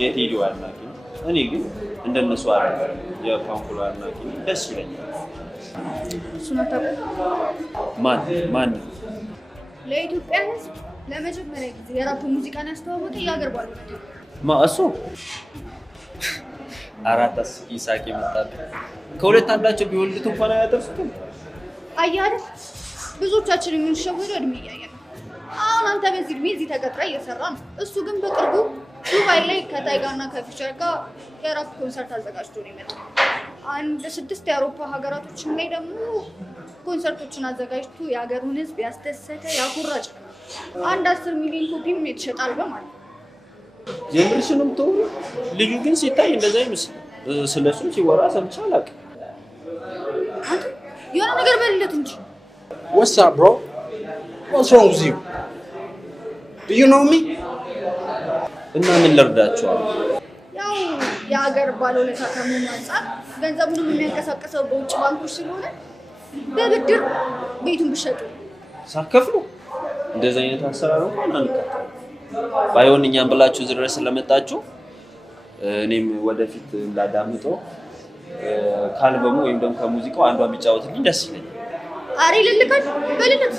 የቴዲዮ አድናቂ ነው። እኔ ግን እንደነሱ አይደለም የፓንኩሎ አድናቂ ነኝ። ደስ ይለኛል። እሱን አታውቁም? ማን ለኢትዮጵያ ሕዝብ ለመጀመሪያ ጊዜ የራፕ ሙዚቃን ያስተዋወቀ የሀገር ባለቤት እሱ? አራት አስቂኝ ሳቅ የመጣብኝ ከሁለት አንዳቸው ቢወልዱት እንኳን አያደርሱትም። አየህ አይደል? ብዙዎቻችን የምንሸወደው እድሜ እያየን ነው። አሁን አንተ በዚህ እድሜ እዚህ ተቀጥራ እየሰራ ነው። እሱ ግን በቅርቡ ዱባይ ላይ ከታይጋና ከፊቸር ጋር የራፕ ኮንሰርት አዘጋጅቶ ነው የመጣው። አንድ 6 የአውሮፓ ሀገራቶችም ላይ ደግሞ ኮንሰርቶችን አዘጋጅቶ የሀገሩን ህዝብ ያስደሰተ ያኩራጭ ነው። አንድ 10 ሚሊዮን ኮፒም የተሸጠ አልበም አለ። የምርሽንም ተው። ልጁ ግን ሲታይ እንደዛ ይመስል ስለሱ ሲወራ ሰምቼ አላውቅም። አንተ የሆነ ነገር በልለት እንጂ። What's up, bro? What's wrong with you? Do you know me? እና ምን ልርዳችሁ? ያው የሀገር ባለውለታ ከመሆኑ አንጻር ገንዘቡንም የሚያንቀሳቅሰው በውጭ ባንኮች ስለሆነ በብድር ቤቱን ብሸጡ ሳከፍሉ እንደዛ አይነት አሰራር እንኳን አንቀጥል። ባይሆን እኛም ብላችሁ ድረስ ስለመጣችሁ እኔም ወደፊት እንዳዳምጠው ካልበሙ ወይም ደግሞ ከሙዚቃው አንዷ ቢጫወትልኝ ደስ ይለኛል። አሬ ልልካል በልለት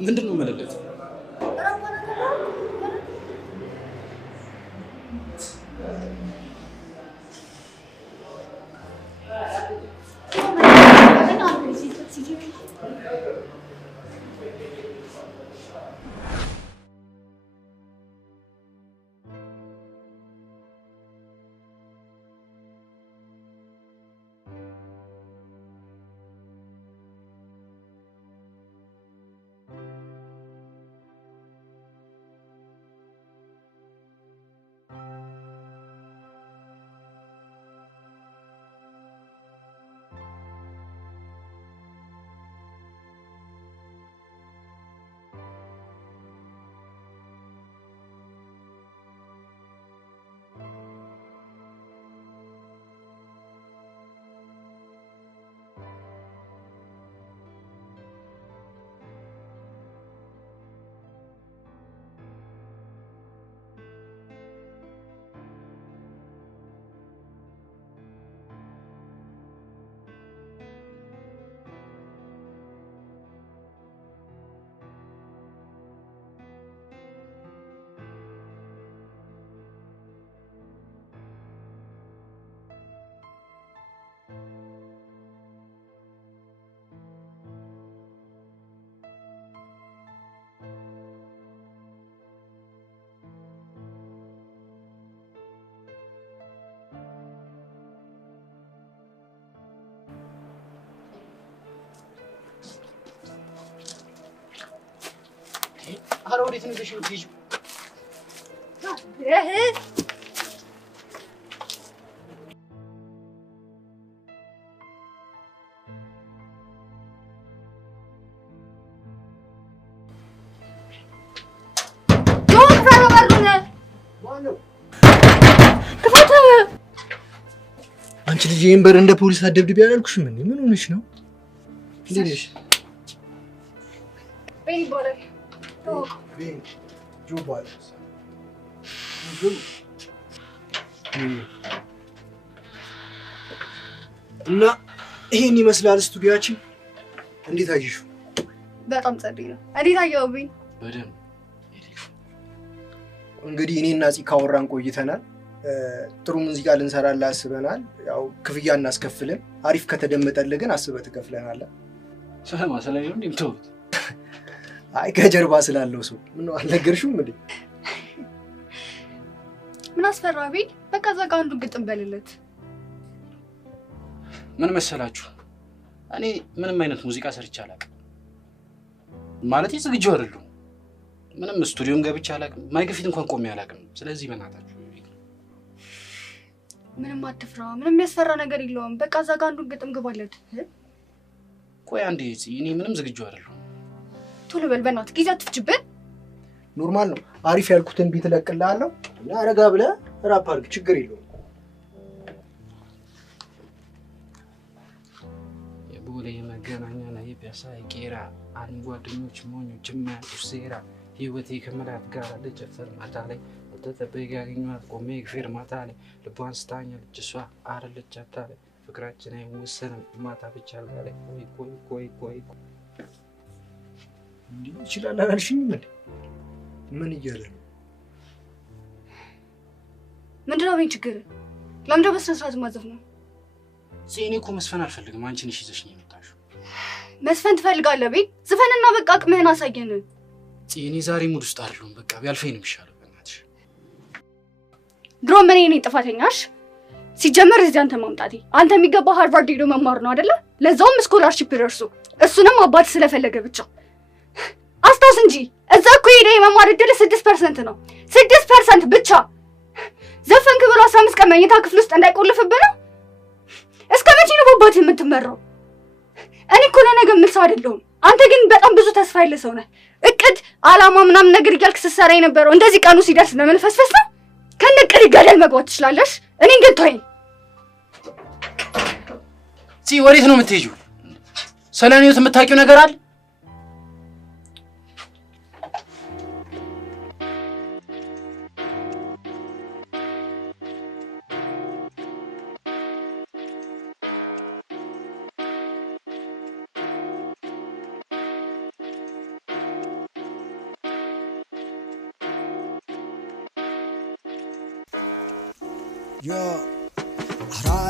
ምንድነው መለለት? አረ ወዴት ነው የምትሄጂው? አንቺ ልጅ ይሄን በር እንደ ፖሊስ አደብድብ ያላልኩሽም እንዴ? ምን ሆነሽ ነው? እንዴት ነሽ? ቤኒ ቦለር ቤኒ ጆባል እና ይሄን ይመስላል ስቱዲዮአችን። እንዴት አየሽው? በጣም ጸዴ ነው። እንዴት አየው ቤኒ? በደንብ እንግዲህ እኔና ፂ ካወራን ቆይተናል። ጥሩ ሙዚቃ ልንሰራላ አስበናል። ያው ክፍያ እናስከፍልን። አሪፍ ከተደመጠልህ ግን አስበህ ትከፍለናለህ። ሰላም አሰላየው እንዴም ተውት። አይ ከጀርባ ስላለው ሰው ምን አልነገርሽውም እንዴ? ምን አስፈራ ቤኒ? በቃ ዘጋ አንዱ ግጥም በልለት። ምን መሰላችሁ? እኔ ምንም አይነት ሙዚቃ ሰርቼ አላውቅም። ማለት ዝግጁ አይደለሁም። ምንም ስቱዲዮም ገብቼ አላውቅም። ማይክ ፊት እንኳን ቆሜ አላውቅም። ስለዚህ በእናታችሁ ምንም አትፍራ። ምንም የሚያስፈራ ነገር የለውም። በቃ ዘጋ አንዱ ግጥም ግባለት። ቆይ አንዴ እኔ ምንም ዝግጁ አይደለሁም። ቶሎ በል በእናትህ፣ ጊዜ አትፍጅብን። ኖርማል ነው። አሪፍ ያልኩትን ቢት እለቅልሃለሁ እና ረጋ ብለህ ራፕ አድርግ፣ ችግር የለውም። የቦሌ መገ መገናኛ ላይ ፒያሳ ቄራ አንድ ጓደኞች ሞኞች የማያውቁት ሴራ ህይወቴ ከመላት ጋር ልጨፍር ማታ ላይ አልተጠበቅ ያገኘኋት ቆሜ ፌርማታ ላይ ልቧን ስታኛለች እሷ አይደለች አታላይ ፍቅራችን አይወሰንም ማታ ብቻ አልጋ ላይ ቆይ እንዲህ ይችላል አላልሽኝም እንዴ? ምን እያለ ነው? ምንድነው ቤት ችግር? ለምንድነው በስነ ስርዓት ማዘፍ ነው? እኔ እኮ መስፈን አልፈልግም። አንቺ ነሽ ይዘሽኝ የመጣሽው። መስፈን ትፈልጋለህ ቤት? ዝፈንና በቃ አቅምህን አሳየን። እኔ ዛሬ ሙድ ውስጥ አይደለሁም። በቃ ቢያልፈኝ ነው የሚሻለው። በእናትሽ ድሮ ምን እኔ ጥፋተኛሽ? ሲጀመር እዚህ አንተ ማምጣቴ አንተ የሚገባው ሃርቫርድ ሄዶ መማር ነው አይደለ? ለዛውም ስኮላርሺፕ ደርሶ እሱንም አባት ስለፈለገ ብቻ። አስታውስ እንጂ እዛ እኮ ሄደ የመማር እድል 6% ነው። 6% ብቻ። ዘፈንክ ብሎ 15 ቀን መኝታ ክፍል ውስጥ እንዳይቆልፍብህ ነው። እስከ መቼ ነው በአባት የምትመራው? እኔ እኮ ለነገ የምል ሰው አይደለሁም። አንተ ግን በጣም ብዙ ተስፋ ያለ ሰው ነህ። እቅድ፣ አላማ ምናምን ነገር እያልክ ስትሰራ የነበረው እንደዚህ ቀኑ ሲደርስ ለመልፈስፈስ ነው። ከነቅድ ገደል መግባት ትችላለሽ። እኔን ግን ተወኝ። ወዴት ነው የምትሄጂው? ሰላም ነው የምታውቂው ነገር አለ?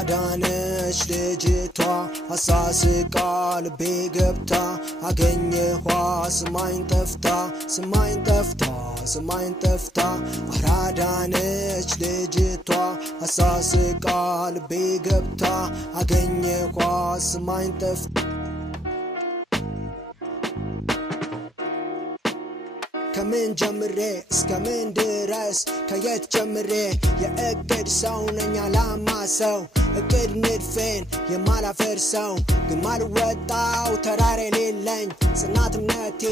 አራዳነች ልጅቷ አሳስቃ ልቤ ገብታ አገኘኋ ስማኝ ጠፍታ አራዳነች ልጅቷ አሳስቃ ልቤ ገብታ አገኘኋ ስማኝ ጠፍታ ከምን ጀምሬ እስከ ምን ድረስ ከየት ጀምሬ የእቅድ ሰው ነኝ አላማ ሰው እቅድ ንድፌን የማላፈርሰው ግን ማልወጣው ተራራ የሌለኝ ጽናት እምነቴ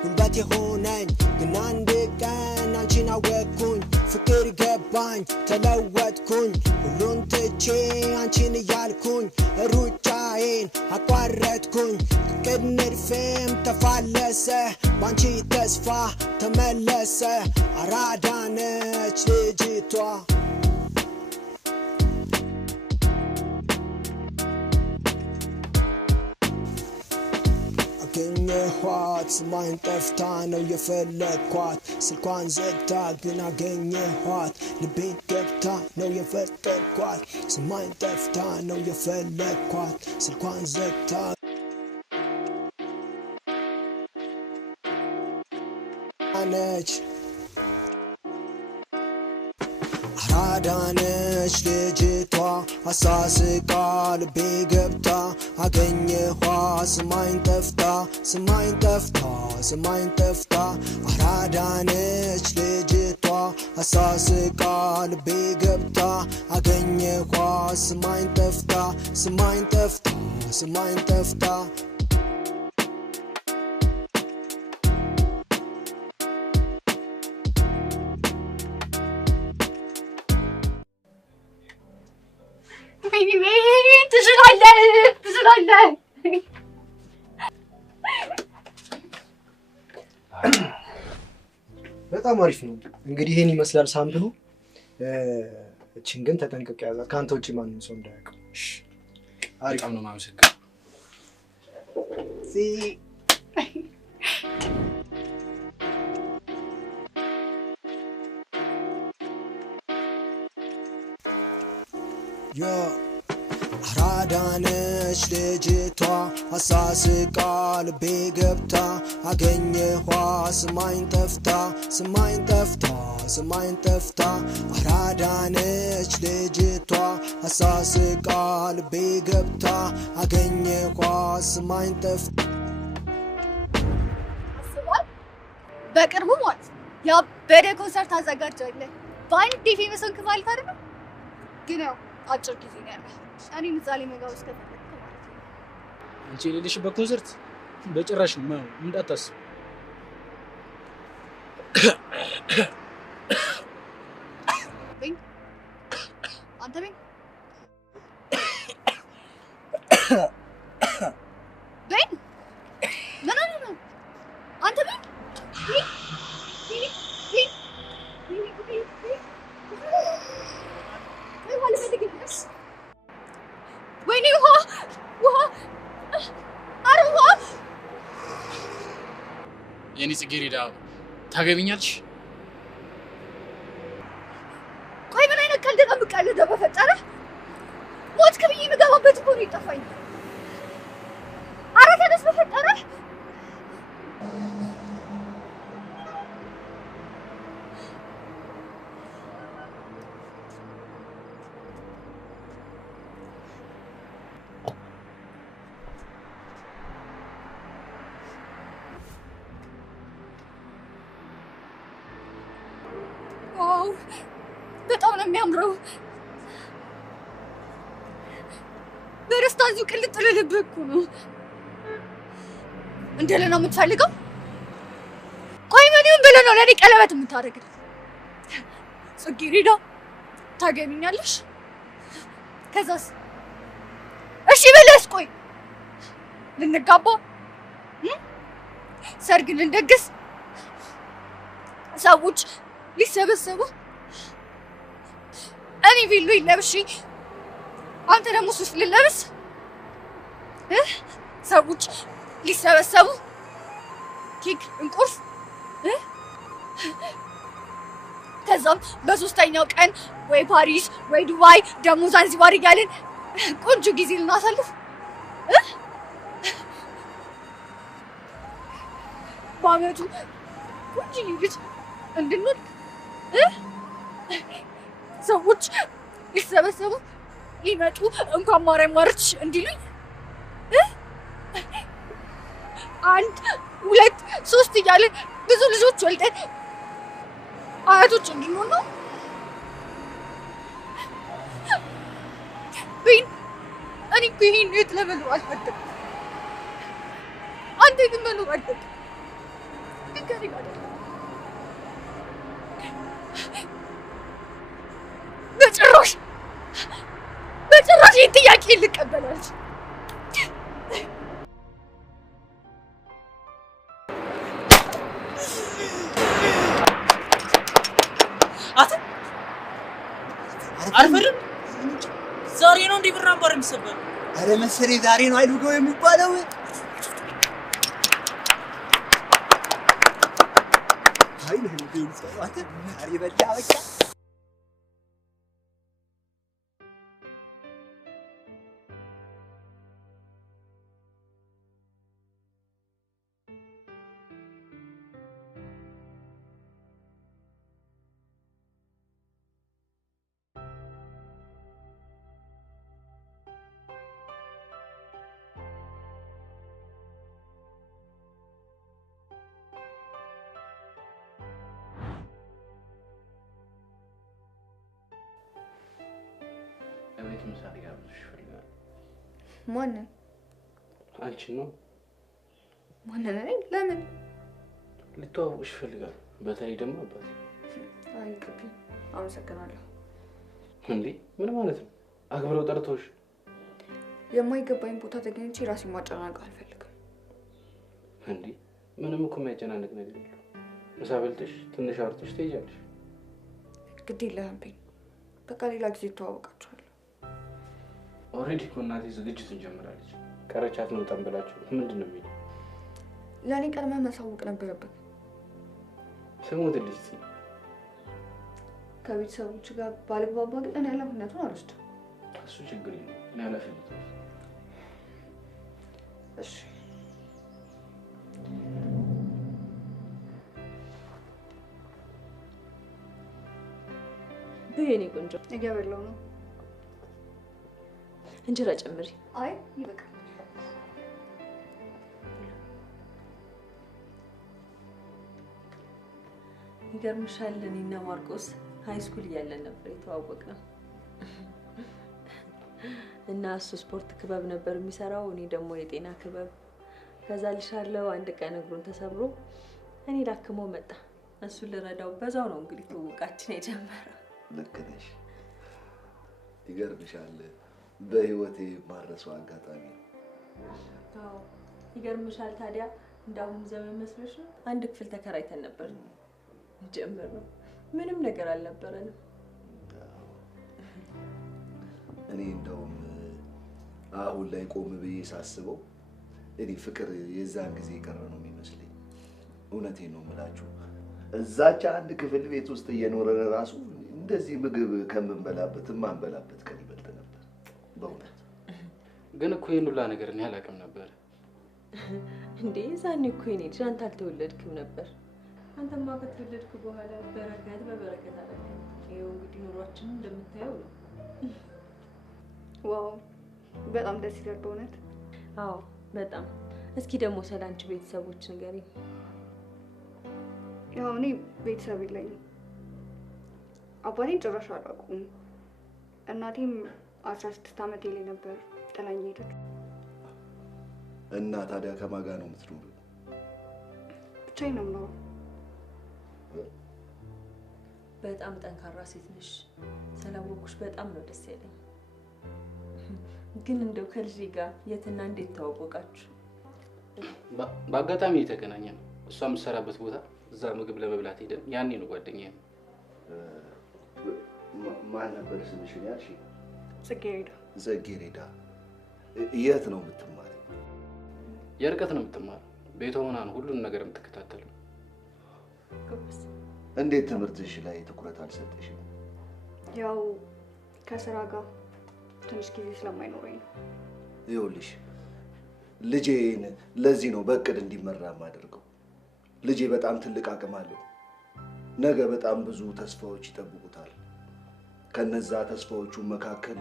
ጉልበት የሆነኝ ግን አንድ ቀን አንቺን አወቅኩኝ ፍቅር ገባኝ ተለወጥኩኝ ሁሉን ትቼ አንቺን እያልኩኝ ሩጫዬን አቋረጥኩኝ እቅድ ንድፌም ተፋለሰ ባንቺ ተስፋ ተመለሰ አራዳነች ልጅቷ አገኘኋት ስማኝ ጠፍታ ነው የፈለግኳት ስልኳን ዘግታ ግን አገኘኋት ልቤን ገብታ ነው የፈቀድኳት ስማኝ ጠፍታ ነው የፈለግኳት ስልኳን ዘግታ ነች አራዳነች ልጅቷ አሳስቃ ልቤ ገብታ አገኘኋ ስማኝ ጠፍታ አራዳነች ልጅቷ አሳስቃ ልቤ ገብታ አገኘኋ ስማኝ ጠፍታ ትችላለህ። በጣም አሪፍ ነው። እንግዲህ ይሄን ይመስላል ሳምፕሉ። እቺን ግን ተጠንቅቅ ያዛት ካንተ ውጪ ማንም ሰው እንዳያውቀው። እሺ፣ አሪፍ ነው። ማመሰግን አራዳነች ልጅቷ አሳስቃ ልቤ ገብታ አገኘኋ ስማኝ ጠፍታ አራዳነች ልጅቷ አሳስቃ ልቤ ገብታ አገኘኋ ስማኝ ጠፍታ በቅርቡ ማለት ያበደ ኮንሰርት አዘጋጃለሁ። በአንድ ፌመስ ሆንክ ማለት አይደል? ግን ያው አጭር ጊዜ ነው ያለው። እኔ ምሳሌ መጋው እስከፈለክ ማለት ነው። አንቺ የሌለሽበት ኮንሰርት በጭራሽ ነው እንዳታስብ። አንተ ቤት ጽጌረዳ ታገቢኛለሽ? ቆይ ምን አይነት ቀልድ ነው የምትቀልደው? በፈጠረ ሞት ከብዬ የምገባበት እኮ ነው የጠፋኝ። ኧረ ተነስ በፈጠረ። ዋው በጣም ነው የሚያምረው። በደስታ እዚሁ ቅልጥ ልልብህ እኮ ነው። እንደለ ነው የምትፈልገው? ቆይ ምን ይሁን ብለህ ነው ለእኔ ቀለበት የምታደርግልኝ? ጽጌረዳ ታገቢኛለሽ? ከዛስ? እሺ በለስ። ቆይ ልንጋባ፣ ሰርግ ልንደግስ፣ ሰዎች ሊሰበሰቡ፣ እኔ ቬሎ ይለብሽ አንተ ደግሞ ሱፍ ልለብስ፣ ሰዎች ሊሰበሰቡ፣ ኬክ እንቁርስ፣ ከዛም በሶስተኛው ቀን ወይ ፓሪስ ወይ ዱባይ ደግሞ ዛንዚባር እያልን ቆንጆ ጊዜ ልናሳልፍ፣ በአመቱ ቆንጆ ልጅ እንድንወልድ፣ ሰዎች ሊሰበሰቡ ሊመጡ እንኳን ማርያም ማረች እንዲሉኝ፣ 1 2 3 እያለን ብዙ ልጆች ወልደን አያቶች እንድንሆን ነው። እኔ እኮ ይሄን ቤት ለመኖር አልፈለግም። አንተ ግን መኖር አልፈለግም። ከእኔ ጋር በጭራሽ ይህን ጥያቄ ልቀበላል። አልፈርም። ዛሬ ነው እንዲህ ብር አምባር የሚሰበረው? ኧረ መሰለኝ ዛሬ ነው አይሉዶ የሚባለው። አይ ነው ዛሬ በላ በቃ ቤት ምሳሌ ጋብዝሽ ይፈልጋል። ማንን? አንቺን ነው። ማንን? ነኝ? ለምን? ልተዋወቅሽ ይፈልጋል። በተለይ ደግሞ አባት። አይ ግቢ፣ አመሰግናለሁ። እንዴ ምን ማለት ነው? አክብረው ጠርቶሽ የማይገባኝ ቦታ ተገኝቼ ራሴን ማጨናነቅ አልፈልግም። እንዴ ምንም እኮ የሚያጨናንቅ ነገር የለም። ምሳ በልተሽ ትንሽ አውርተሽ ትሄጃለሽ። ግድ የለህም ቢኝ፣ በቃ ሌላ ጊዜ ተዋወቃችኋለሁ። ኦልሬዲ እኮ እናቴ ዝግጅቱን ጀምራለች። ቀረቻት ነው ጠንበላችሁ ምንድን ነው የሚለው? ለእኔ ቀድመህ ማሳወቅ ነበረብህ። ስሙትልኝ እስኪ። ከቤተሰቦች ጋር ባልግባባ ግን እኔ ኃላፊነቱን አልወስድም። እሱ ችግር የለውም። እኔ ኃላፊነቱ እሺ በየኔ ቆንጆ እየበላሁ ነው። እንጀራ ጨምሪ። አይ ይበቃል። ይገርምሻል፣ እኔና ማርቆስ ሃይ ስኩል እያለን ነበር የተዋወቅነው እና እሱ ስፖርት ክበብ ነበር የሚሰራው፣ እኔ ደግሞ የጤና ክበብ። ከዛ ልሻለው አንድ ቀን እግሩን ተሰብሮ እኔ ላክሞ መጣ። እሱን ልረዳው በዛው ነው እንግዲህ ትውውቃችን የጀመረው። ልክ ነሽ። ይገርምሻል፣ በህይወቴ ማረሰው አጋጣሚ። አዎ ይገርምሻል። ታዲያ እንዳሁን ዘመን መስሎሽ ነው? አንድ ክፍል ተከራይተን ነበር ጀምር ነው። ምንም ነገር አልነበረንም። እኔ እንደውም አሁን ላይ ቆም ብዬ ሳስበው እኔ ፍቅር የዛን ጊዜ የቀረ ነው የሚመስለኝ። እውነቴን ነው የምላችሁ። እዛች አንድ ክፍል ቤት ውስጥ እየኖረን ራሱ እንደዚህ ምግብ ከምንበላበት የማንበላበት ቀን ይበልጥ ነበር በእውነት። ግን እኮ ይሄን ሁላ ነገር እኔ አላውቅም ነበር። እንዴ ዛኔ እኮ የኔ ልጅ አንተ አልተወለድክም ነበር። አንተማ ከተወለድክ በኋላ በረከት በበረከት አደረገ። ይኸው እንግዲህ ኑሯችን እንደምታየው ነው። ዋው በጣም ደስ ይላል በእውነት። አዎ በጣም። እስኪ ደግሞ ስላንቺ ቤተሰቦች ንገሪኝ። ያው እኔ ቤተሰብ የለኝም። አባቴን ጭራሽ አላውቅም። እናቴም 16 ዓመቴ ላይ ነበር ጥላኝ ሄደች። እና ታዲያ ከማን ጋር ነው የምትኖሪው? ብቻዬን ነው የምኖረው። በጣም ጠንካራ ሴት ነሽ። ስላወኩሽ በጣም ነው ደስ ያለኝ። ግን እንደው ከልጄ ጋር የትና እንዴት ተዋወቃችሁ? በአጋጣሚ የተገናኘ ነው። እሷ የምትሰራበት ቦታ እዛ ምግብ ለመብላት ሄደን ያኔ ነው ጓደኛዬ ነው። ማን ነበር ስምሽን ያልሽ? ጽጌረዳ። ጽጌረዳ የት ነው የምትማሪው? የርቀት ነው የምትማረው። ቤቷ ሆና ነው ሁሉን ነገር የምትከታተለው። ጎበዝ። እንዴት ትምህርትሽ ላይ ትኩረት አልሰጠሽም? ያው ከስራ ጋር ትንሽ ጊዜ ስለማይኖረኝ ነው። ይኸውልሽ ልጄን ለዚህ ነው በእቅድ እንዲመራ የማደርገው። ልጄ በጣም ትልቅ አቅም አለው። ነገ በጣም ብዙ ተስፋዎች ይጠብቁታል። ከነዛ ተስፋዎቹ መካከል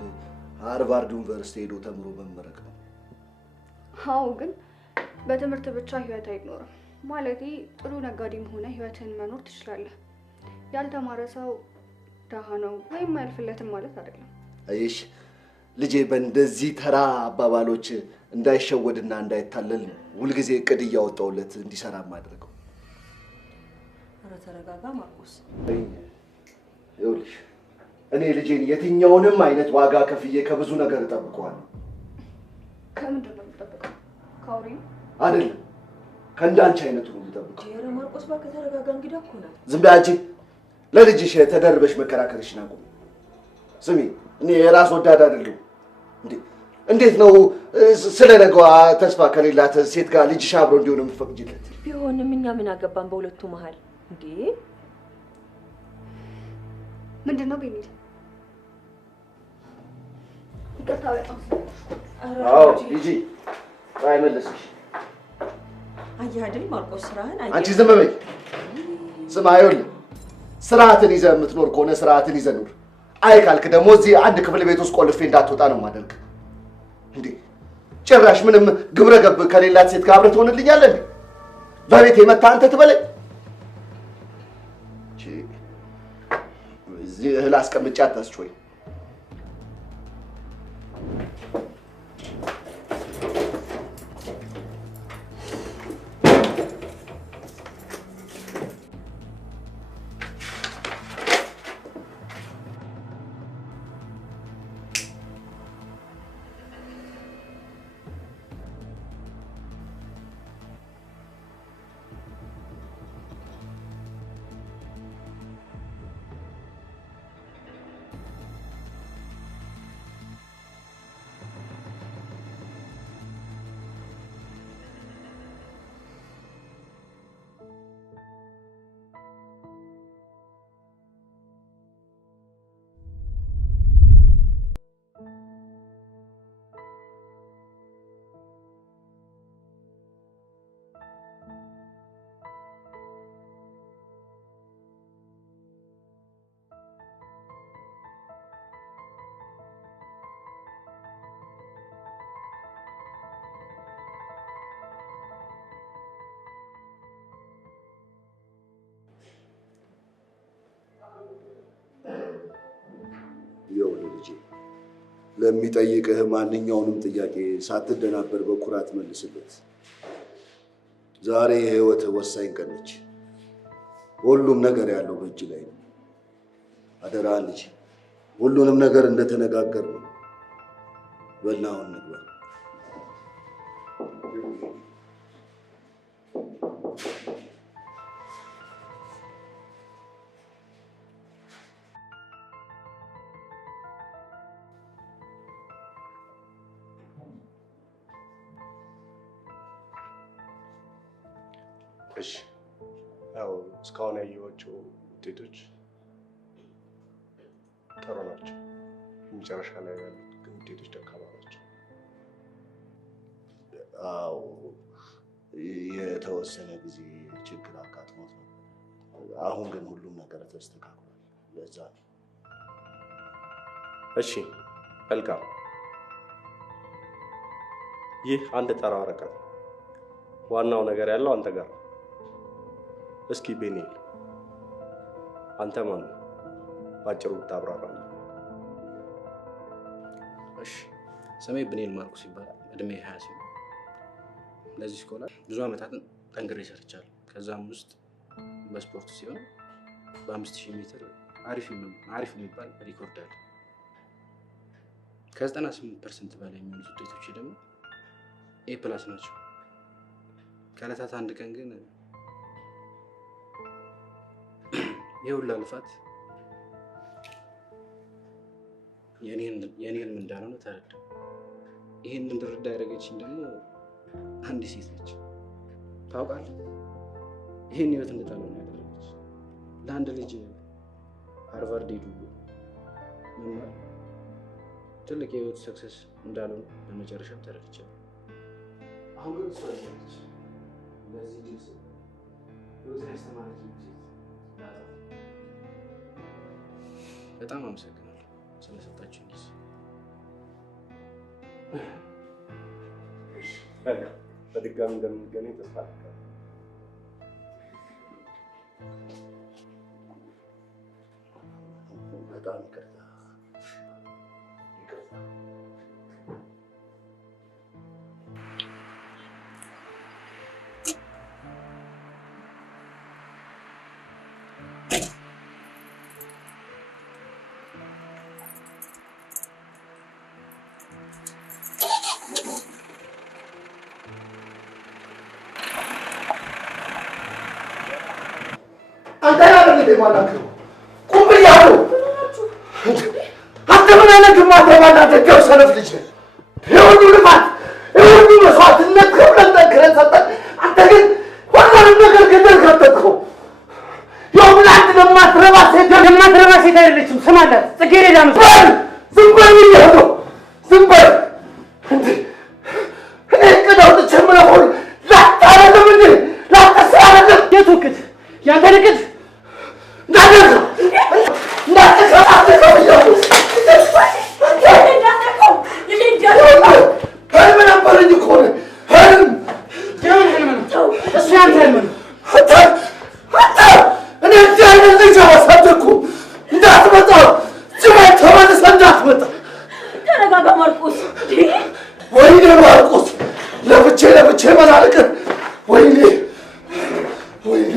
ሃርቫርድ ዩኒቨርሲቲ ሄዶ ተምሮ መመረቅ ነው። አዎ ግን በትምህርት ብቻ ህይወት አይኖርም። ማለቴ ጥሩ ነጋዴም ሆነ ህይወትን መኖር ትችላለህ። ያልተማረ ሰው ደሃ ነው ወይም አያልፍለትም ማለት አይደለም። አይሽ ልጄ በእንደዚህ ተራ አባባሎች እንዳይሸወድና እንዳይታለል ነው ሁልጊዜ እቅድ እያወጣሁለት እንዲሰራ ማድረገው። ኧረ ተረጋጋ ማርቆስ። ይኸውልሽ እኔ ልጄን የትኛውንም አይነት ዋጋ ከፍዬ ከብዙ ነገር እጠብቀዋለሁ። ከምንድን ነው የምትጠብቀው? ከአውሬ ነው? አይደለም ከእንዳንቺ አይነቱ ነው የምጠብቀው። ኧረ ማርቆስ እባክህ ተረጋጋ። እንግዳ እኮ ናት። ዝም በይ አንቺ። ለልጅሽ ተደርበሽ መከራከርሽን አቁም። ስሚ እኔ የራስ ወዳድ አይደለሁም። እንዴት ነው ስለ ነገዋ ተስፋ ከሌላት ሴት ጋር ልጅሽ አብሮ እንዲሆን የምትፈቅጂለት? ቢሆንም እኛ ምን አገባን በሁለቱ መሀል እንዴ? ምንድን ነው ቤኒል? ይቅርታ በጣም አዎ ሂጂ። አይመለስሽ። አየህ አይደል ማርቆስ ስራህን አየህ። አንቺ ዝም በይ። ስማ ይኸውልህ ስርዓትን ይዘህ የምትኖር ከሆነ ስርዓትን ይዘህ ኑር። አይ ካልክ ደግሞ እዚህ አንድ ክፍል ቤት ውስጥ ቆልፌ እንዳትወጣ ነው የማደርግ። እንዴ ጭራሽ ምንም ግብረ ገብ ከሌላት ሴት ጋር አብረህ ትሆንልኛለህ እንዴ? በቤት የመታ አንተ ትበለኝ። እዚህ እህል አስቀምጬ አታስጮኝ። ይኸውልህ ልጄ ለሚጠይቅህ ማንኛውንም ጥያቄ ሳትደናበር በኩራት መልስለት። ዛሬ የህይወትህ ወሳኝ ቀን ነች። ሁሉም ነገር ያለው በእጅ ላይ ነው። አደራህን ልጄ፣ ሁሉንም ነገር እንደተነጋገር ነው። በል ና አሁን እንግባ። እሺ ያው እስካሁን ያየኋቸው ውጤቶች ጥሩ ናቸው። መጨረሻ ላይ ያሉት ግን ውጤቶች ደካማ ናቸው። አዎ የተወሰነ ጊዜ ችግር አጋጥሞት ነው። አሁን ግን ሁሉም ነገር ተስተካክሏል። ለዛ ነው። እሺ መልካም። ይህ አንድ ተራ ወረቀት ነው። ዋናው ነገር ያለው አንተ ጋር ነው። እስኪ ቤኔል አንተ ማን ነው? ባጭሩ ብታብራራለህ። እሺ ስሜ ብኔል ማርቆስ ይባላል። እድሜ 20 ሲሆን ለዚህ ስኮላር ብዙ ዓመታትን ጠንክሬ ሰርቻለሁ። ከዛም ውስጥ በስፖርት ሲሆን በ5000 ሜትር አሪፍ የሚባል ሪኮርድ አለ። ከ98% በላይ የሚሆኑት ውጤቶች ደግሞ ኤ ፕላስ ናቸው። ከዕለታት አንድ ቀን ግን የሁላ ልፋት የኔን እንዳልሆነ ተረዳ። ይሄን እንድረዳ ያደረገችኝ ደግሞ አንዲት ሴት ነች። ታውቃለህ፣ ይሄን ህይወት እንድጠላው ነው ያደረገች። ለአንድ ልጅ ሃርቫርድ ሄዱ መማር ትልቅ የህይወት ሰክሰስ እንዳልሆነ በመጨረሻም ተረድቻለሁ። አሁን ግን እሷ ነች ለዚህ ልጅ ህይወትን ያስተማረችኝ ሴት። በጣም አመሰግናለሁ ስለሰጣችሁኝ ጊዜ። በድጋሚ እንደምንገናኝ ተስፋ አደርጋለሁ። በጣም ይቅርታ። አንተ ያረግ እንደማላክ ቁም ብያለሁ። አንተ ምን አይነት ግማት የማናት ደው ሰነፍ ልጅ ነህ? የሁሉ ልፋት የሁሉ መስዋዕትነት ክብረን ጠንክረን ሰጠን። አንተ ግን ሁሉንም ነገር ገደል ከተትከው። ያው ምን አንተ ለማትረባ ሴት አይደለችም። ስም አላት ጽጌረዳ መስል ዝም በል ብያለሁ። ዝም በል እንዴ! እኔ እቅድ አውጥቼ የምለፈው ላታረግም እንዴ? ላታስራረግም የቱ እቅድ? ያንተ እቅድ ህልም ነበረኝ እኮ ህልም። እሱ ያንተ ህልም ነው። እኔ እዚህ አይነት ልጅ አላሳደግኩም። እንዳትመጣ ጅማይ ተመልሰህ እንዳትመጣ። ተረጋጋ ማርቆስ። ወይኔ ማርቆስ፣ ለብቼ መላልቅ። ወይኔ ወይኔ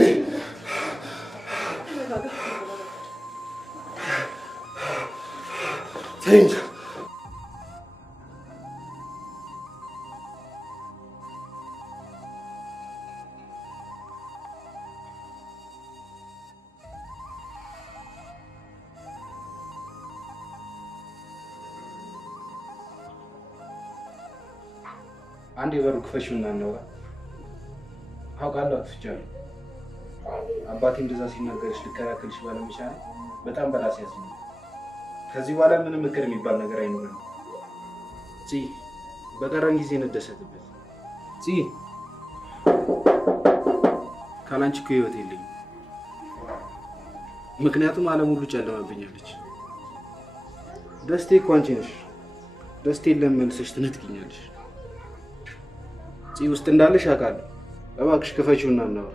ተይኝ። አንድ የበሩ ክፈሽውና እናውራ። አውቃለሁ አጥፍቻለሁ። አባቴ እንደዛ ሲናገርሽ ልከላከልሽ ባለመቻሌ በጣም በራሴ ያዝኛል። ከዚህ በኋላ ምንም ምክር የሚባል ነገር አይኖርም። በቀረን ጊዜ እንደሰትበት። ካላንቺ እኮ ህይወት የለኝም። ምክንያቱም ዓለም ሁሉ ጨለማብኛለች። ደስቴ እኮ አንቺ ነሽ። ደስቴን ለመልሰሽ ትነጥቂኛለሽ። ውስጥ እንዳለሽ አውቃለሁ። እባክሽ ክፈቺውና እናውራ።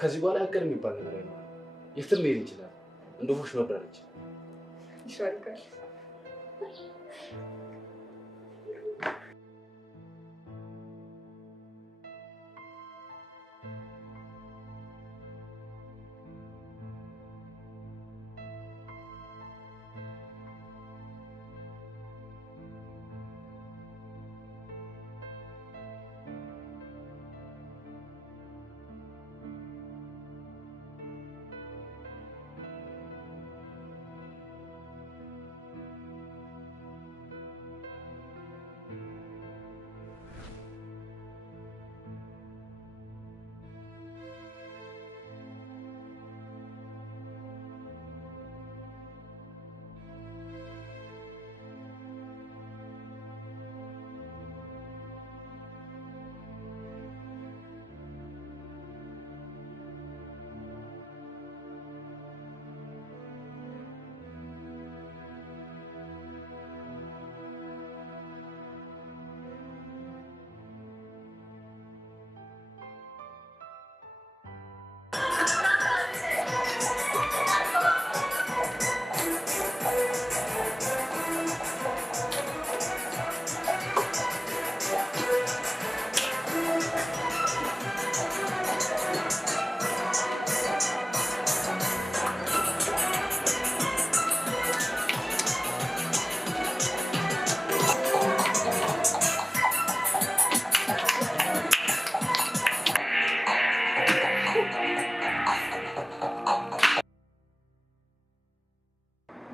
ከዚህ በኋላ ያቀር የሚባል ነገር አይኖርም። የትም መሄድ እንችላለን። እንደ ወፎች መብረር እንችላለን። ይሻልካል።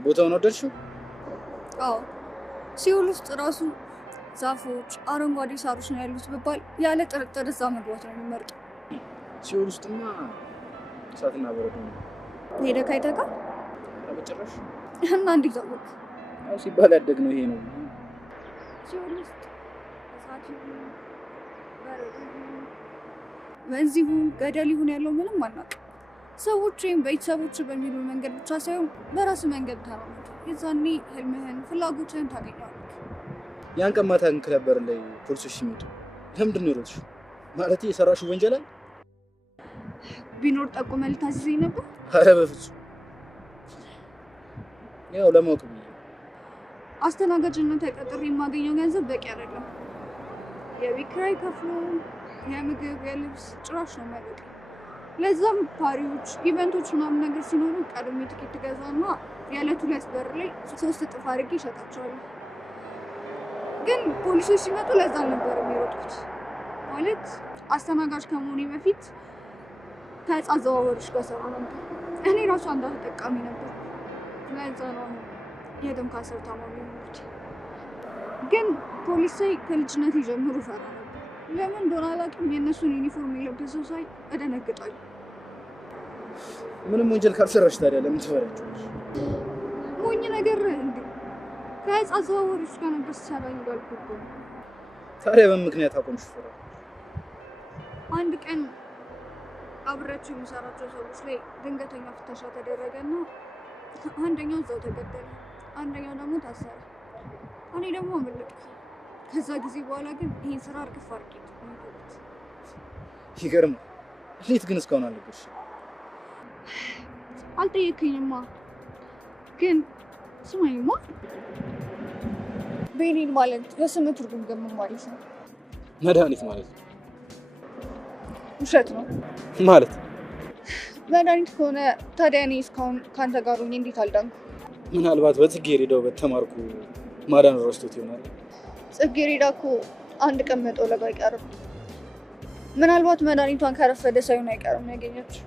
ቦታውን ወደድሽው? አዎ ሲኦል ውስጥ ራሱ ዛፎች፣ አረንጓዴ ሳሮች ነው ያሉት ብባል ያለ ጥርጥር እዛ መግባት ነው የሚመርጠው። ሲኦል ውስጥማ እሳትና በረዶ ነው። ሄደህ አይተካል? በጭራሽ። እና እንዴት አወቅ? ያው ሲባል ያደግነው ይሄ ነው። ሲኦል ውስጥ እሳት ይሁን በረዶ ይሁን ወንዝ ይሁን ገደል ይሁን ያለው ምንም አናውቅም። ሰዎች ወይም ቤተሰቦች በሚሉ መንገድ ብቻ ሳይሆን በራስ መንገድ ተራመድ። የዛኔ ህልምህን፣ ፍላጎትህን ታገኛለህ። ያን ቀን ማታ ክለብ በር ላይ ፖሊሶች ሲመጡ ለምንድን ነው የሮጥሽው? ማለት የሰራሽው ወንጀል አለ? ቢኖር ጠቁመህ ልታዝዘኝ ነበር? ኧረ በፍፁም። ያው ለማወቅ ብዬ አስተናጋጅነት ተቀጥሬ የማገኘው ገንዘብ በቂ አይደለም። የቤት ኪራይ ከፍሎ የምግብ የልብስ ጭራሽ ነው የማይበቃ። ለዛም ፓሪዎች ኢቨንቶች ምናምን ነገር ሲኖሩ ቀድሜ ትኬት ገዛና የዕለት ሁለት በር ላይ 3 እጥፍ አድርጌ እሸጣቸዋለሁ። ግን ፖሊሶች ሲመጡ ለዛ ነበር የሚሮጡት። ማለት አስተናጋጅ ከመሆኔ በፊት ከዕፅ አዘዋዋሪዎች ጋር ሰራ ነበር። እኔ ራሱ አንዷ ተጠቃሚ ነበር። ለዛ ነው የደም ካንሰር ታማሚ ሆንኩት። ግን ፖሊስ ሳይ ከልጅነት ጀምሮ ፈራ ነበር። ለምን እንደሆነ አላውቅም። የእነሱን ዩኒፎርም የለበሰው ሳይ እደነግጣለሁ። ምንም ወንጀል ካልሰራሽ ታዲያ ለምን ትፈሪያለሽ? ሞኝ ነገር እንዴ! ከዕፅ አዘዋዋሪዎች ጋር ነበር ስሰራ እንዳልኩት እኮ። ታዲያ በምን ምክንያት አቆምሽ ፈራ? አንድ ቀን አብሬያቸው የሚሰራቸው ሰዎች ላይ ድንገተኛ ፍተሻ ተደረገና አንደኛው እዛው ተገደለ፣ አንደኛው ደግሞ ታሰረ። እኔ ደግሞ አመለጥኩ። ከዛ ጊዜ በኋላ ግን ይሄን ስራ አርግፍ አድርጌ ተቆምኩት። ይገርማል። እንዴት ግን እስካሁን አልነገርሽም? አልጠየከኝማ። ግን ስማኝማ፣ ቤኒን ማለት የስም ትርጉም ግን ምን ማለት ነው? መድኃኒት ማለት ነው። ውሸት ነው ማለት መድኃኒት ከሆነ ታዲያ እኔ እስካሁን ከአንተ ጋር ሆኜ እንዴት አልዳንኩ? ምናልባት በጽጌረዳው በተማርኩ ማዳን ረስቶት ይሆናል። ጽጌረዳ እኮ አንድ ቀን መጥወለግ አይቀርም። ምናልባት መድኃኒቷን ከረፈደ ሳይሆን አይቀርም ያገኘችው።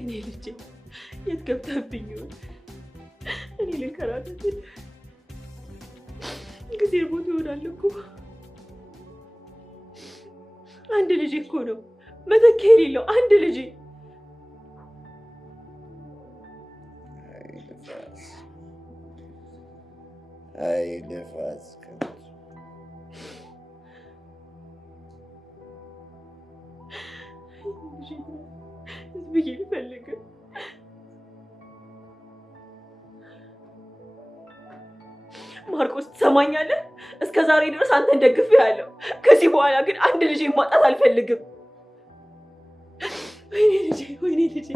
ወይኔ ልጄ የት ገብተህብኝ ይሆን? እኔ ልንከራተት ጊዜ ቦታ ይሆናል እኮ። አንድ ልጅ እኮ ነው መተኪያ የሌለው አንድ ልጅ። አይ ነፋስ ብዬ ልፈልግ ማርቆስ ትሰማኛለህ? እስከ ዛሬ ድረስ አንተን ደግፌሃለሁ። ከዚህ በኋላ ግን አንድ ልጅ ማጣት አልፈልግም። ወይኔ ልጄ ወይኔ ልጄ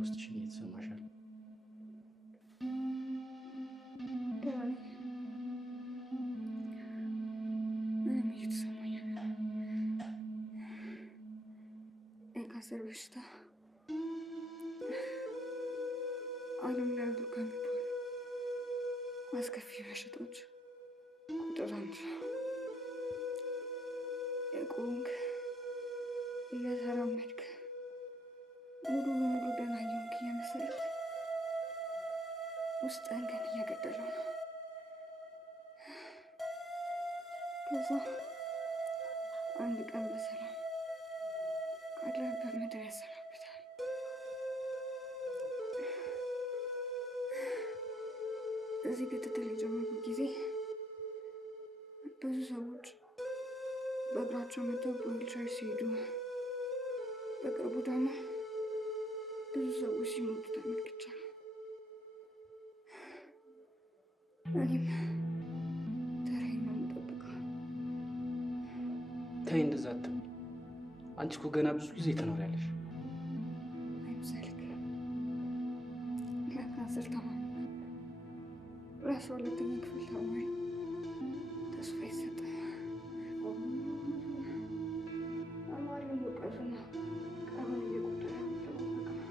ውስጥሽን እየተሰማሻል? ምንም እየተሰማኝ የካንሰር በሽታ ዓለም ላይ ያሉ ከሚባሉ አስከፊ በሽታዎች ቁጥር አንድ ነው። የቆምክ እየተራመድክ ሙሉ በሙሉ ደህና እየሆንክ እየመሰለህ ውስጥህን ግን እየገደለው ነው። ከዛ አንድ ቀን በሰላም ካለህበት ምድር ያሰናብታል። እዚህ ክትትል የጀመርኩት ጊዜ ብዙ ሰዎች በእግራቸው መጥተው በዊልቸር ሲሄዱ፣ በቅርቡ ደግሞ ብዙ ሰዎች ሲሞቱ ተመልክቻለሁ። እኔም ተራዬን ነው የምጠብቀው። ተይ እንደዛ አትበይ። አንቺ እኮ ገና ብዙ ጊዜ ትኖሪያለሽ። አይምሰልክ። ለካንሰር ታማሚ ለ12ኛ ክፍል ተማሪ ተስፋ ይሰጣል። ተማሪውን እውቀቱና ቀኑን እየቆጠረ የሚጠባበቅ ነው።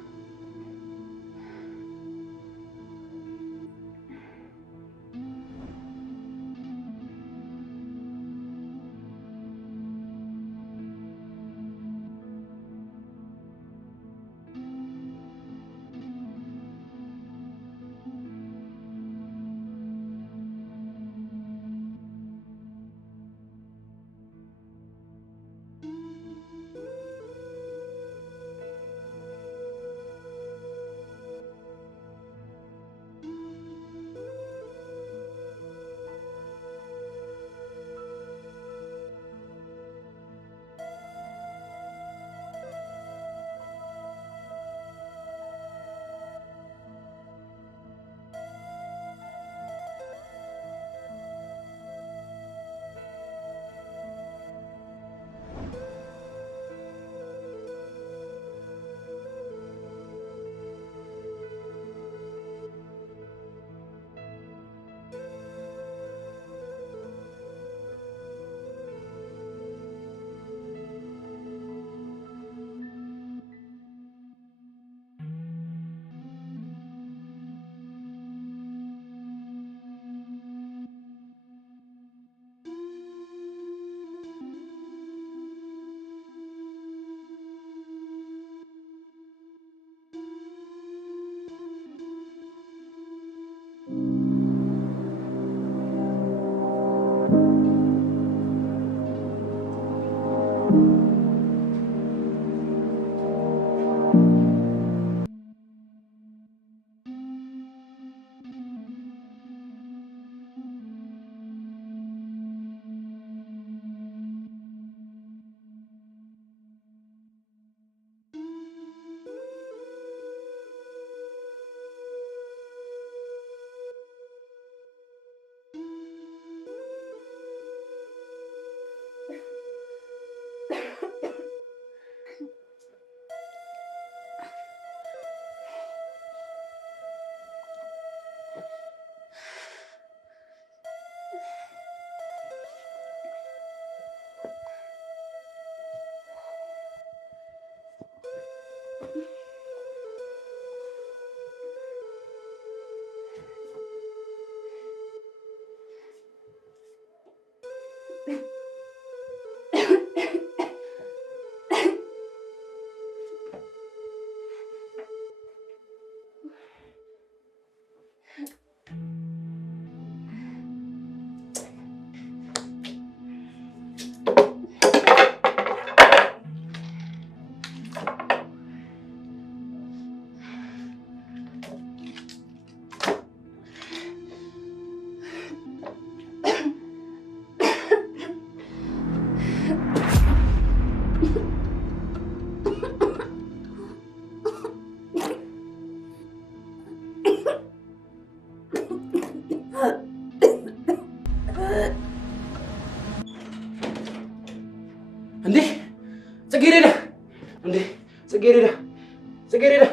ጽጌረዳ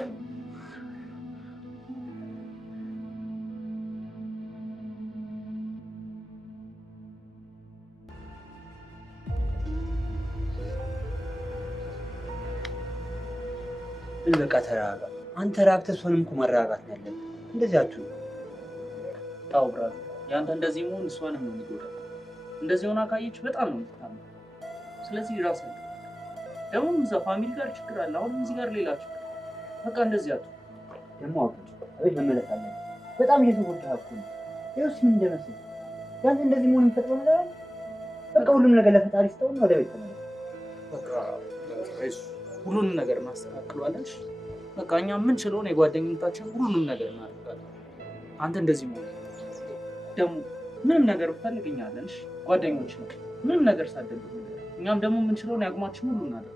በቃ ተረጋጋ። አንተ ራቅተህ እሷንም እኮ ማረጋጋት ነው ያለብህ። እንደዚህ አትሁን። ታው ብራዝ ያንተ እንደዚህ መሆን እሷንም ነው የሚጎዳው። እንደዚህ ሆና ካየች በጣም ነው የምትታመው። ስለዚህ ራስህ ደግሞ እዛ ፋሚሊ ጋር ችግር አለ፣ አሁን እዚህ ጋር ሌላ ችግር። በቃ እንደዚህ አትሁን። ደግሞ አውቀህ አቤት መመለስ አለብህ። በጣም እየተጎዳህ እኮ ነው። ይኸውስ ምን እንደመሰለህ ያንተ እንደዚህ መሆን የሚፈጥረው ነገር አለ። በቃ ሁሉም ነገር ለፈጣሪ ስጠውና ወደ ቤት ተመለስ። በቃ ሁሉንም ነገር እናስተካክለዋለን። በቃ እኛ ምን ችለውን የጓደኝነታችን ሁሉንም ነገር እናደርጋለን። አንተ እንደዚህ መሆን ደግሞ ምንም ነገር ፈልገኛለን። ጓደኞች ነው ምንም ነገር ሳደግ እኛም ደግሞ ምን ችለውን ያቅማችን ሁሉ እናደርጋለን።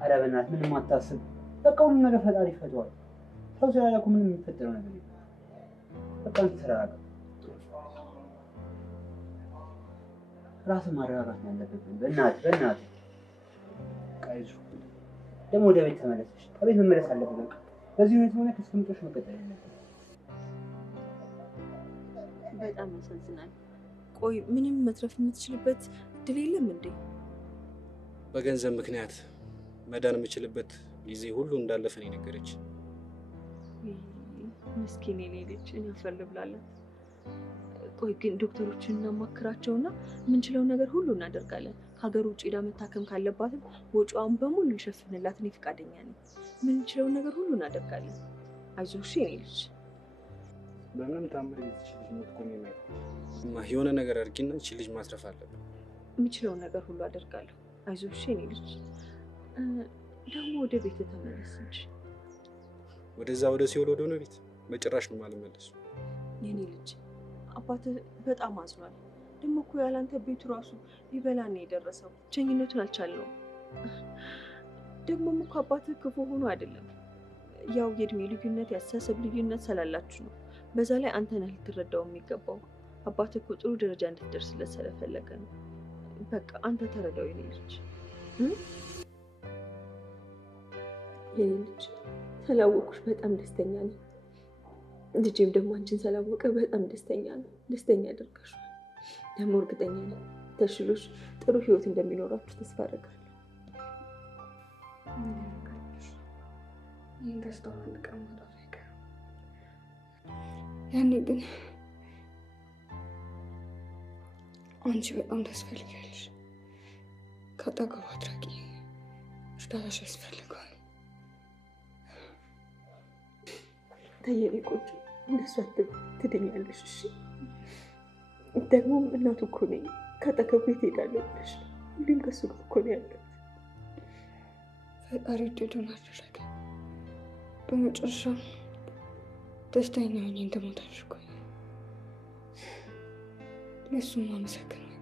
ኧረ በእናትህ ምንም አታስብ። በቃ ሁሉም ነገር ፈጣሪ ይፈተዋል። ሰው ስላለ እኮ ምንም የሚፈጠረው ነገር የለም። በቃ አንተ ተረጋጋ። ራስን ማረጋጋት ነው ያለብህ። በእናትህ ቃይዙ ደግሞ ወደ ቤት ተመለስሽ። ከቤት መመለስ አለብህ። በቃ በዚህ ሁኔታ ሆነ ከስከምጦሽ መቀጠል የለብህም። በጣም ያሳዝናል። ቆይ ምንም መትረፍ የምትችልበት እድል የለም እንዴ? በገንዘብ ምክንያት መዳን የምችልበት ጊዜ ሁሉ እንዳለፈ ነው የነገረች። ምስኪን የኔ ልጅ እኔ አፈር ልብላለን። ቆይ ግን ዶክተሮችን እናማክራቸውና የምንችለው ነገር ሁሉ እናደርጋለን። ከሀገር ውጭ ሄዳ መታከም ካለባትም ወጪዋን በሙሉ እንሸፍንላት። እኔ ፈቃደኛ ነኝ። የምንችለውን ነገር ሁሉ እናደርጋለን። አይዞሽ የኔ ልጅ። በምንም ታምር ልጅ ሞት ቆሜ ማለት የሆነ ነገር አድርጊና እቺ ልጅ ማትረፍ አለብን። የምችለውን ነገር ሁሉ አደርጋለሁ። አይዞሽ የኔ ልጅ። ደግሞ ወደ ቤት ተመለስ እንጂ። ወደዛ ወደ ሲኦል ወደ ሆነ ቤት በጭራሽ ነው የማልመለስ። የኔ ልጅ አባትህ በጣም አዝኗል። ደግሞ እኮ ያላንተ ቤቱ ራሱ ሊበላን ነው የደረሰው። ብቸኝነቱን አልቻልነውም። ደግሞም እኮ አባትህ ክፉ ሆኖ አይደለም፣ ያው የእድሜ ልዩነት የአስተሳሰብ ልዩነት ስላላችሁ ነው። በዛ ላይ አንተ ነህ ልትረዳው የሚገባው። አባትህ እኮ ጥሩ ደረጃ እንድትደርስለት ስለፈለገ ነው። በቃ አንተ ተረዳው የኔ ልጅ። የኔ ልጅ ስላወቅኩሽ በጣም ደስተኛ ነኝ። ልጄም ደግሞ አንቺን ስላወቀ በጣም ደስተኛ ነው። ደስተኛ ያደርጋሻል። ደግሞ እርግጠኛ ነኝ ተሽሎሽ ጥሩ ህይወት እንደሚኖራችሁ ተስፋ አደርጋለሁ። ይህን ደስታ አንድ ቀን ማጣት አይቀርም። ያኔ ግን አንቺ በጣም ታስፈልጊያለሽ። ከአጠገቧ አትራቂ። እርዳታሽ ያስፈልገዋል። ተየኔ ቆንጆ እንደሷ ትድኛለሽ። እሺ ደግሞ እናቱ እኮ ነኝ። ከአጠገቡ የት ሄዳለሁ ብለሽ ሁሌም ከሱ ጋር እኮ ነው ያለው። ፈጣሪ ወደደውን አደረገ። በመጨረሻ ደስተኛ ሆኜ እንደሞት አድርጎኝ ለእሱም አመሰግናለሁ።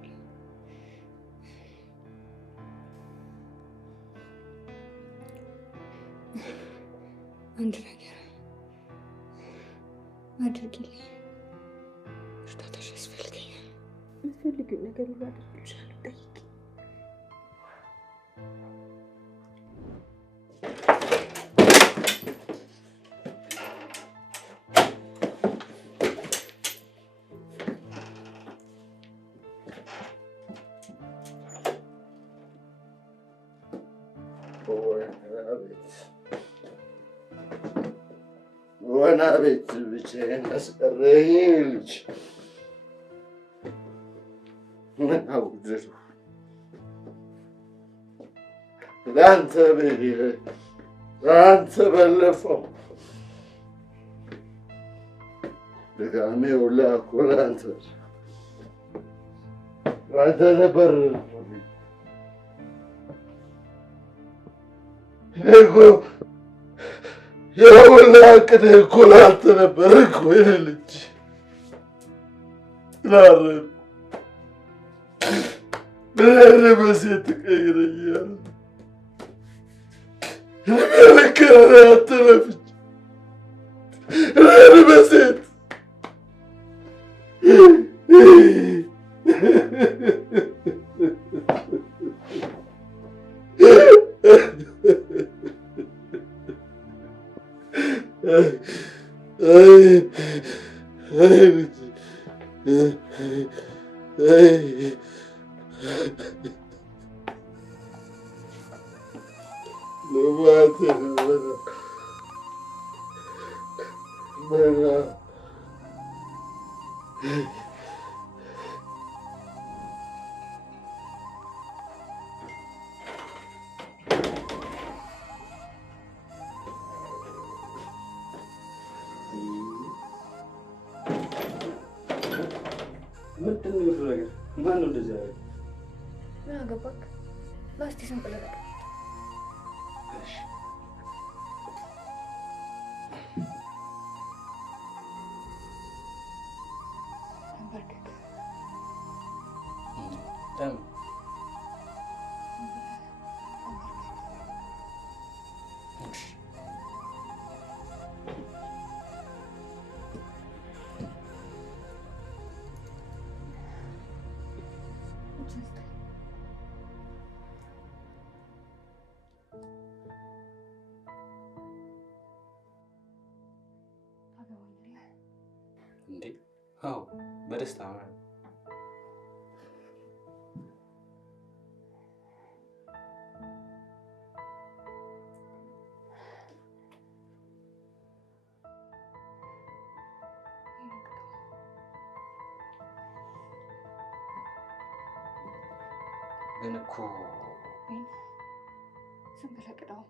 አንድ ነገር አድርጊልኝ። እርዳታሽ ያስፈልገኛል። የምትፈልጊው ነገር ሁሉ አድርግልሻለሁ። ጠይቂ። ወና ቤት ብቻዬን አስቀረኝ ልጅ። ምን አውድር ለአንተ ብዬ ለአንተ በለፈው ድጋሜው ላኩ ለአንተ ነበር እኮ የሁላ ቅድ እኮ ለአንተ ነበር እኮ የኔ ልጅ። ላረን ምን በሴት ትቀይረኛል? ልከረ አትለፍች ምን በሴት ምንድን ነው ነገር? ማን ነው እንደዚህ ያለው? ምን አገባክ? ላስቲ ሰንቀለቀ እንዴ? አዎ በደስታ ነው። ግን እኮ ዝም ብለህ ቅዳው።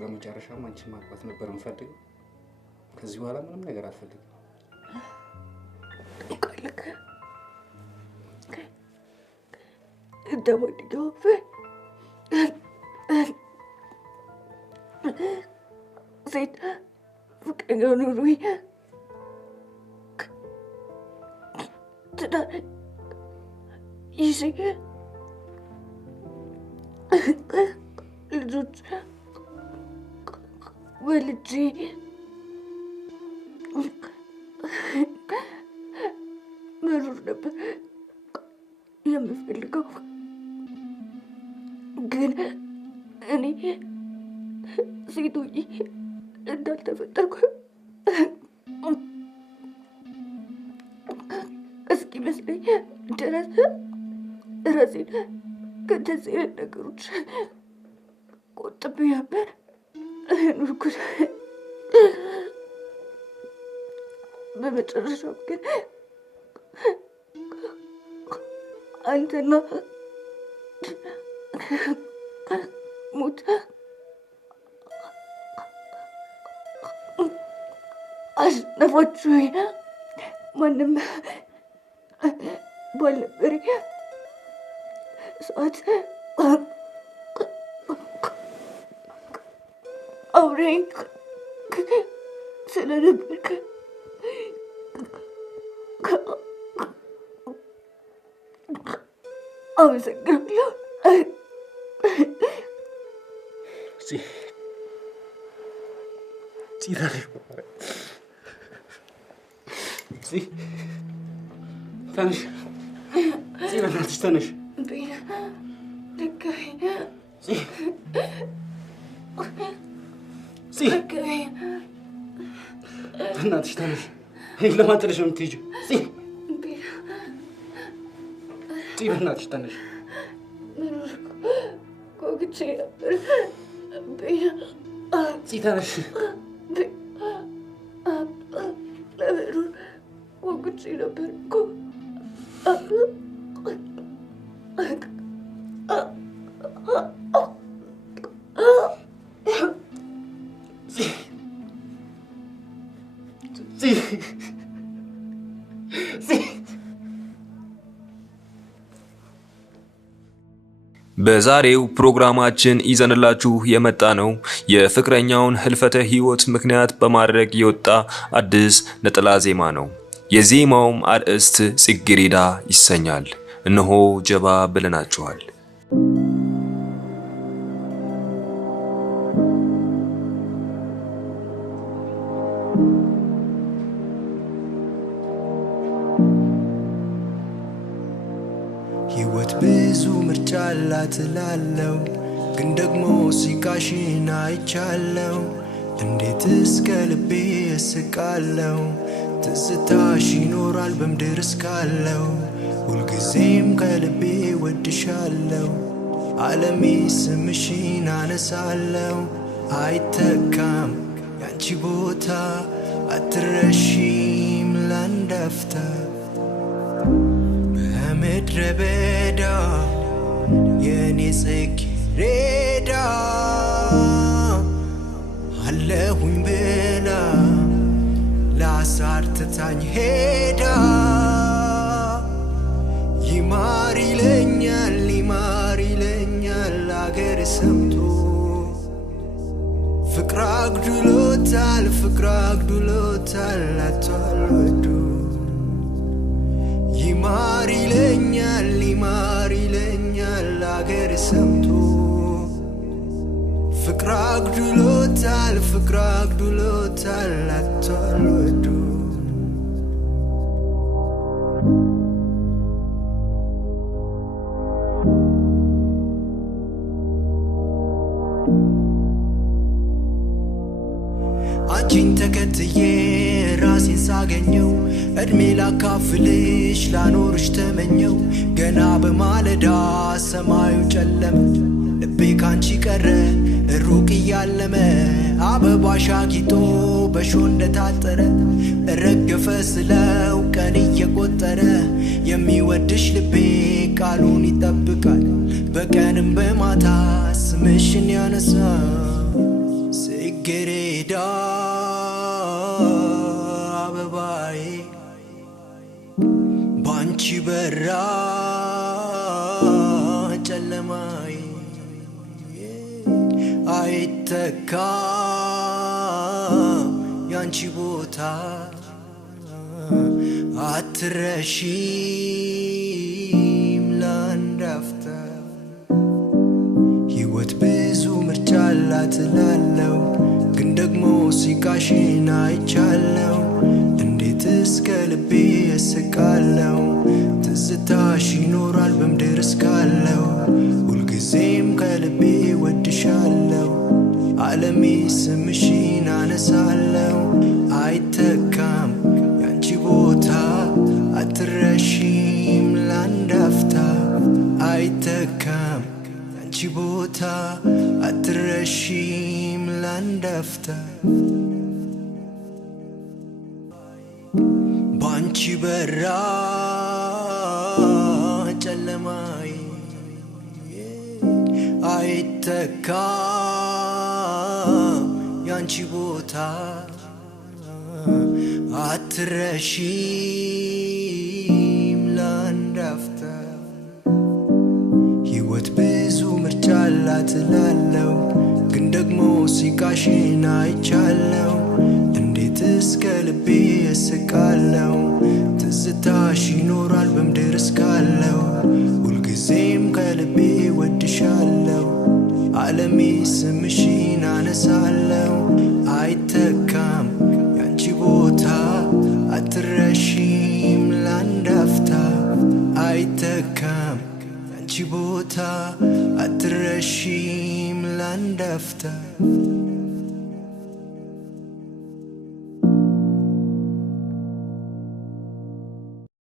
በመጨረሻም አንቺን ማግባት ነበር የምፈልገው። ከዚህ በኋላ ምንም ነገር አልፈልግም። ሴት ፍቅረኛ ኑሮኝ ትዳር ይዤ ልጆች ወልጄ መኖር ነበር የምፈልገው። ግን እኔ ሴት ሆኜ እንዳልተፈጠርኩ እስኪመስለኝ ድረስ ራሴን ከእንደዚህ አይነት ነገሮች ቆጥቤ ነበር የኖርኩት። በመጨረሻው ግን አንተና ሞት አሸነፋችሁኝ። ማንም ባልነበረ ሰዓት አብረኸኝ ስለነበርክ አመሰግናለሁ። ተነሽ፣ በእናትሽ ተነሽ። በእናትሽ ተነሽ። ለማን ጥለሽ ነው የምትሄጂው? በእናትሽ ተነሽ። ጓጉቼ ነበር። ተነሽ። ለመኖር ጓጉቼ ነበር እኮ። በዛሬው ፕሮግራማችን ይዘንላችሁ የመጣ ነው የፍቅረኛውን ህልፈተ ህይወት ምክንያት በማድረግ የወጣ አዲስ ነጠላ ዜማ ነው። የዜማውም አርዕስት ጽጌረዳ ይሰኛል። እነሆ ጀባ ብለናችኋል። ህይወት ብዙ ምርጫ አላት እላለሁ፣ ግን ደግሞ ሲቃሽን አይቻለሁ። እንዴት እስከ ልቤ እስቃለሁ፣ ትዝታሽ ይኖራል በምድር እስካለሁ። ሁልጊዜም ከልቤ ወድሻለሁ፣ ዓለሜ ስምሽን አነሳለሁ። አይተካም ያንቺ ቦታ፣ አትረሺም ላንድ አፍታ። በምድረ በዳ የኔ ጽጌረዳ አለሁኝ ብላ ለአሳር ትታኝ ሄዳ። ይማር ይለኛል አገር ሰምቶ፣ ፍቅር አግድሎታል አቷል ወዶ። ይማር ይለኛል አገር ሰምቶ፣ ፍቅር አግድሎታል አቷል ወዶ። አንቺን ተከትዬ ራሴን ሳገኘው፣ እድሜ ላካፍልሽ ላኖርሽ ተመኘው። ገና በማለዳ ሰማዩ ጨለመ፣ ልቤ ካንቺ ቀረ ሩቅ እያለመ። አበባሽ አጊጦ በሾ እንደታጠረ፣ ረገፈ ስለው ቀን እየቆጠረ። የሚወድሽ ልቤ ቃሉን ይጠብቃል፣ በቀንም በማታ ስምሽን ያነሳ። ባንቺ በራ ጨለማይ አይተካ ያንቺ ቦታ አትረሺም ለአንድ አፍታ ሕይወት ብዙ ምርጫ አላት እላለሁ ግን ደግሞ ሲቃሽን አይቻለሁ እንዴት እስከ ልቤ እስቃለሁ ትዝታሽ ይኖራል በምድር እስካለሁ ሁልጊዜም ከልቤ ወድሻለሁ ዓለሜ ስምሽን አነሳለሁ አይተካም ያንቺ ቦታ አትረሺም ለአንድ አፍታ አይተካም ያንቺ ቦታ አትረሺም ለአንድ አፍታ ባንቺ በራ ጨለማይ አይተካ ያንቺ ቦታ አትረሺም ለአንድ አፍታ ሕይወት ብዙ ምርጫ አላት እላለሁ ግን ደግሞ ሲቃሽን አይቻለሁ እንዴት እስከ ልቤ እስቃለሁ ትዝታሽ ይኖራል በምድር እስካለሁ ሁልጊዜም ከልቤ ወድሻለሁ ዓለሜ ስምሽን አነሳለሁ አይተካም ያንቺ ቦታ አትረሺም ለአንድ አፍታ አይተካም ያንቺ ቦታ አትረሺም ለአንድ አፍታ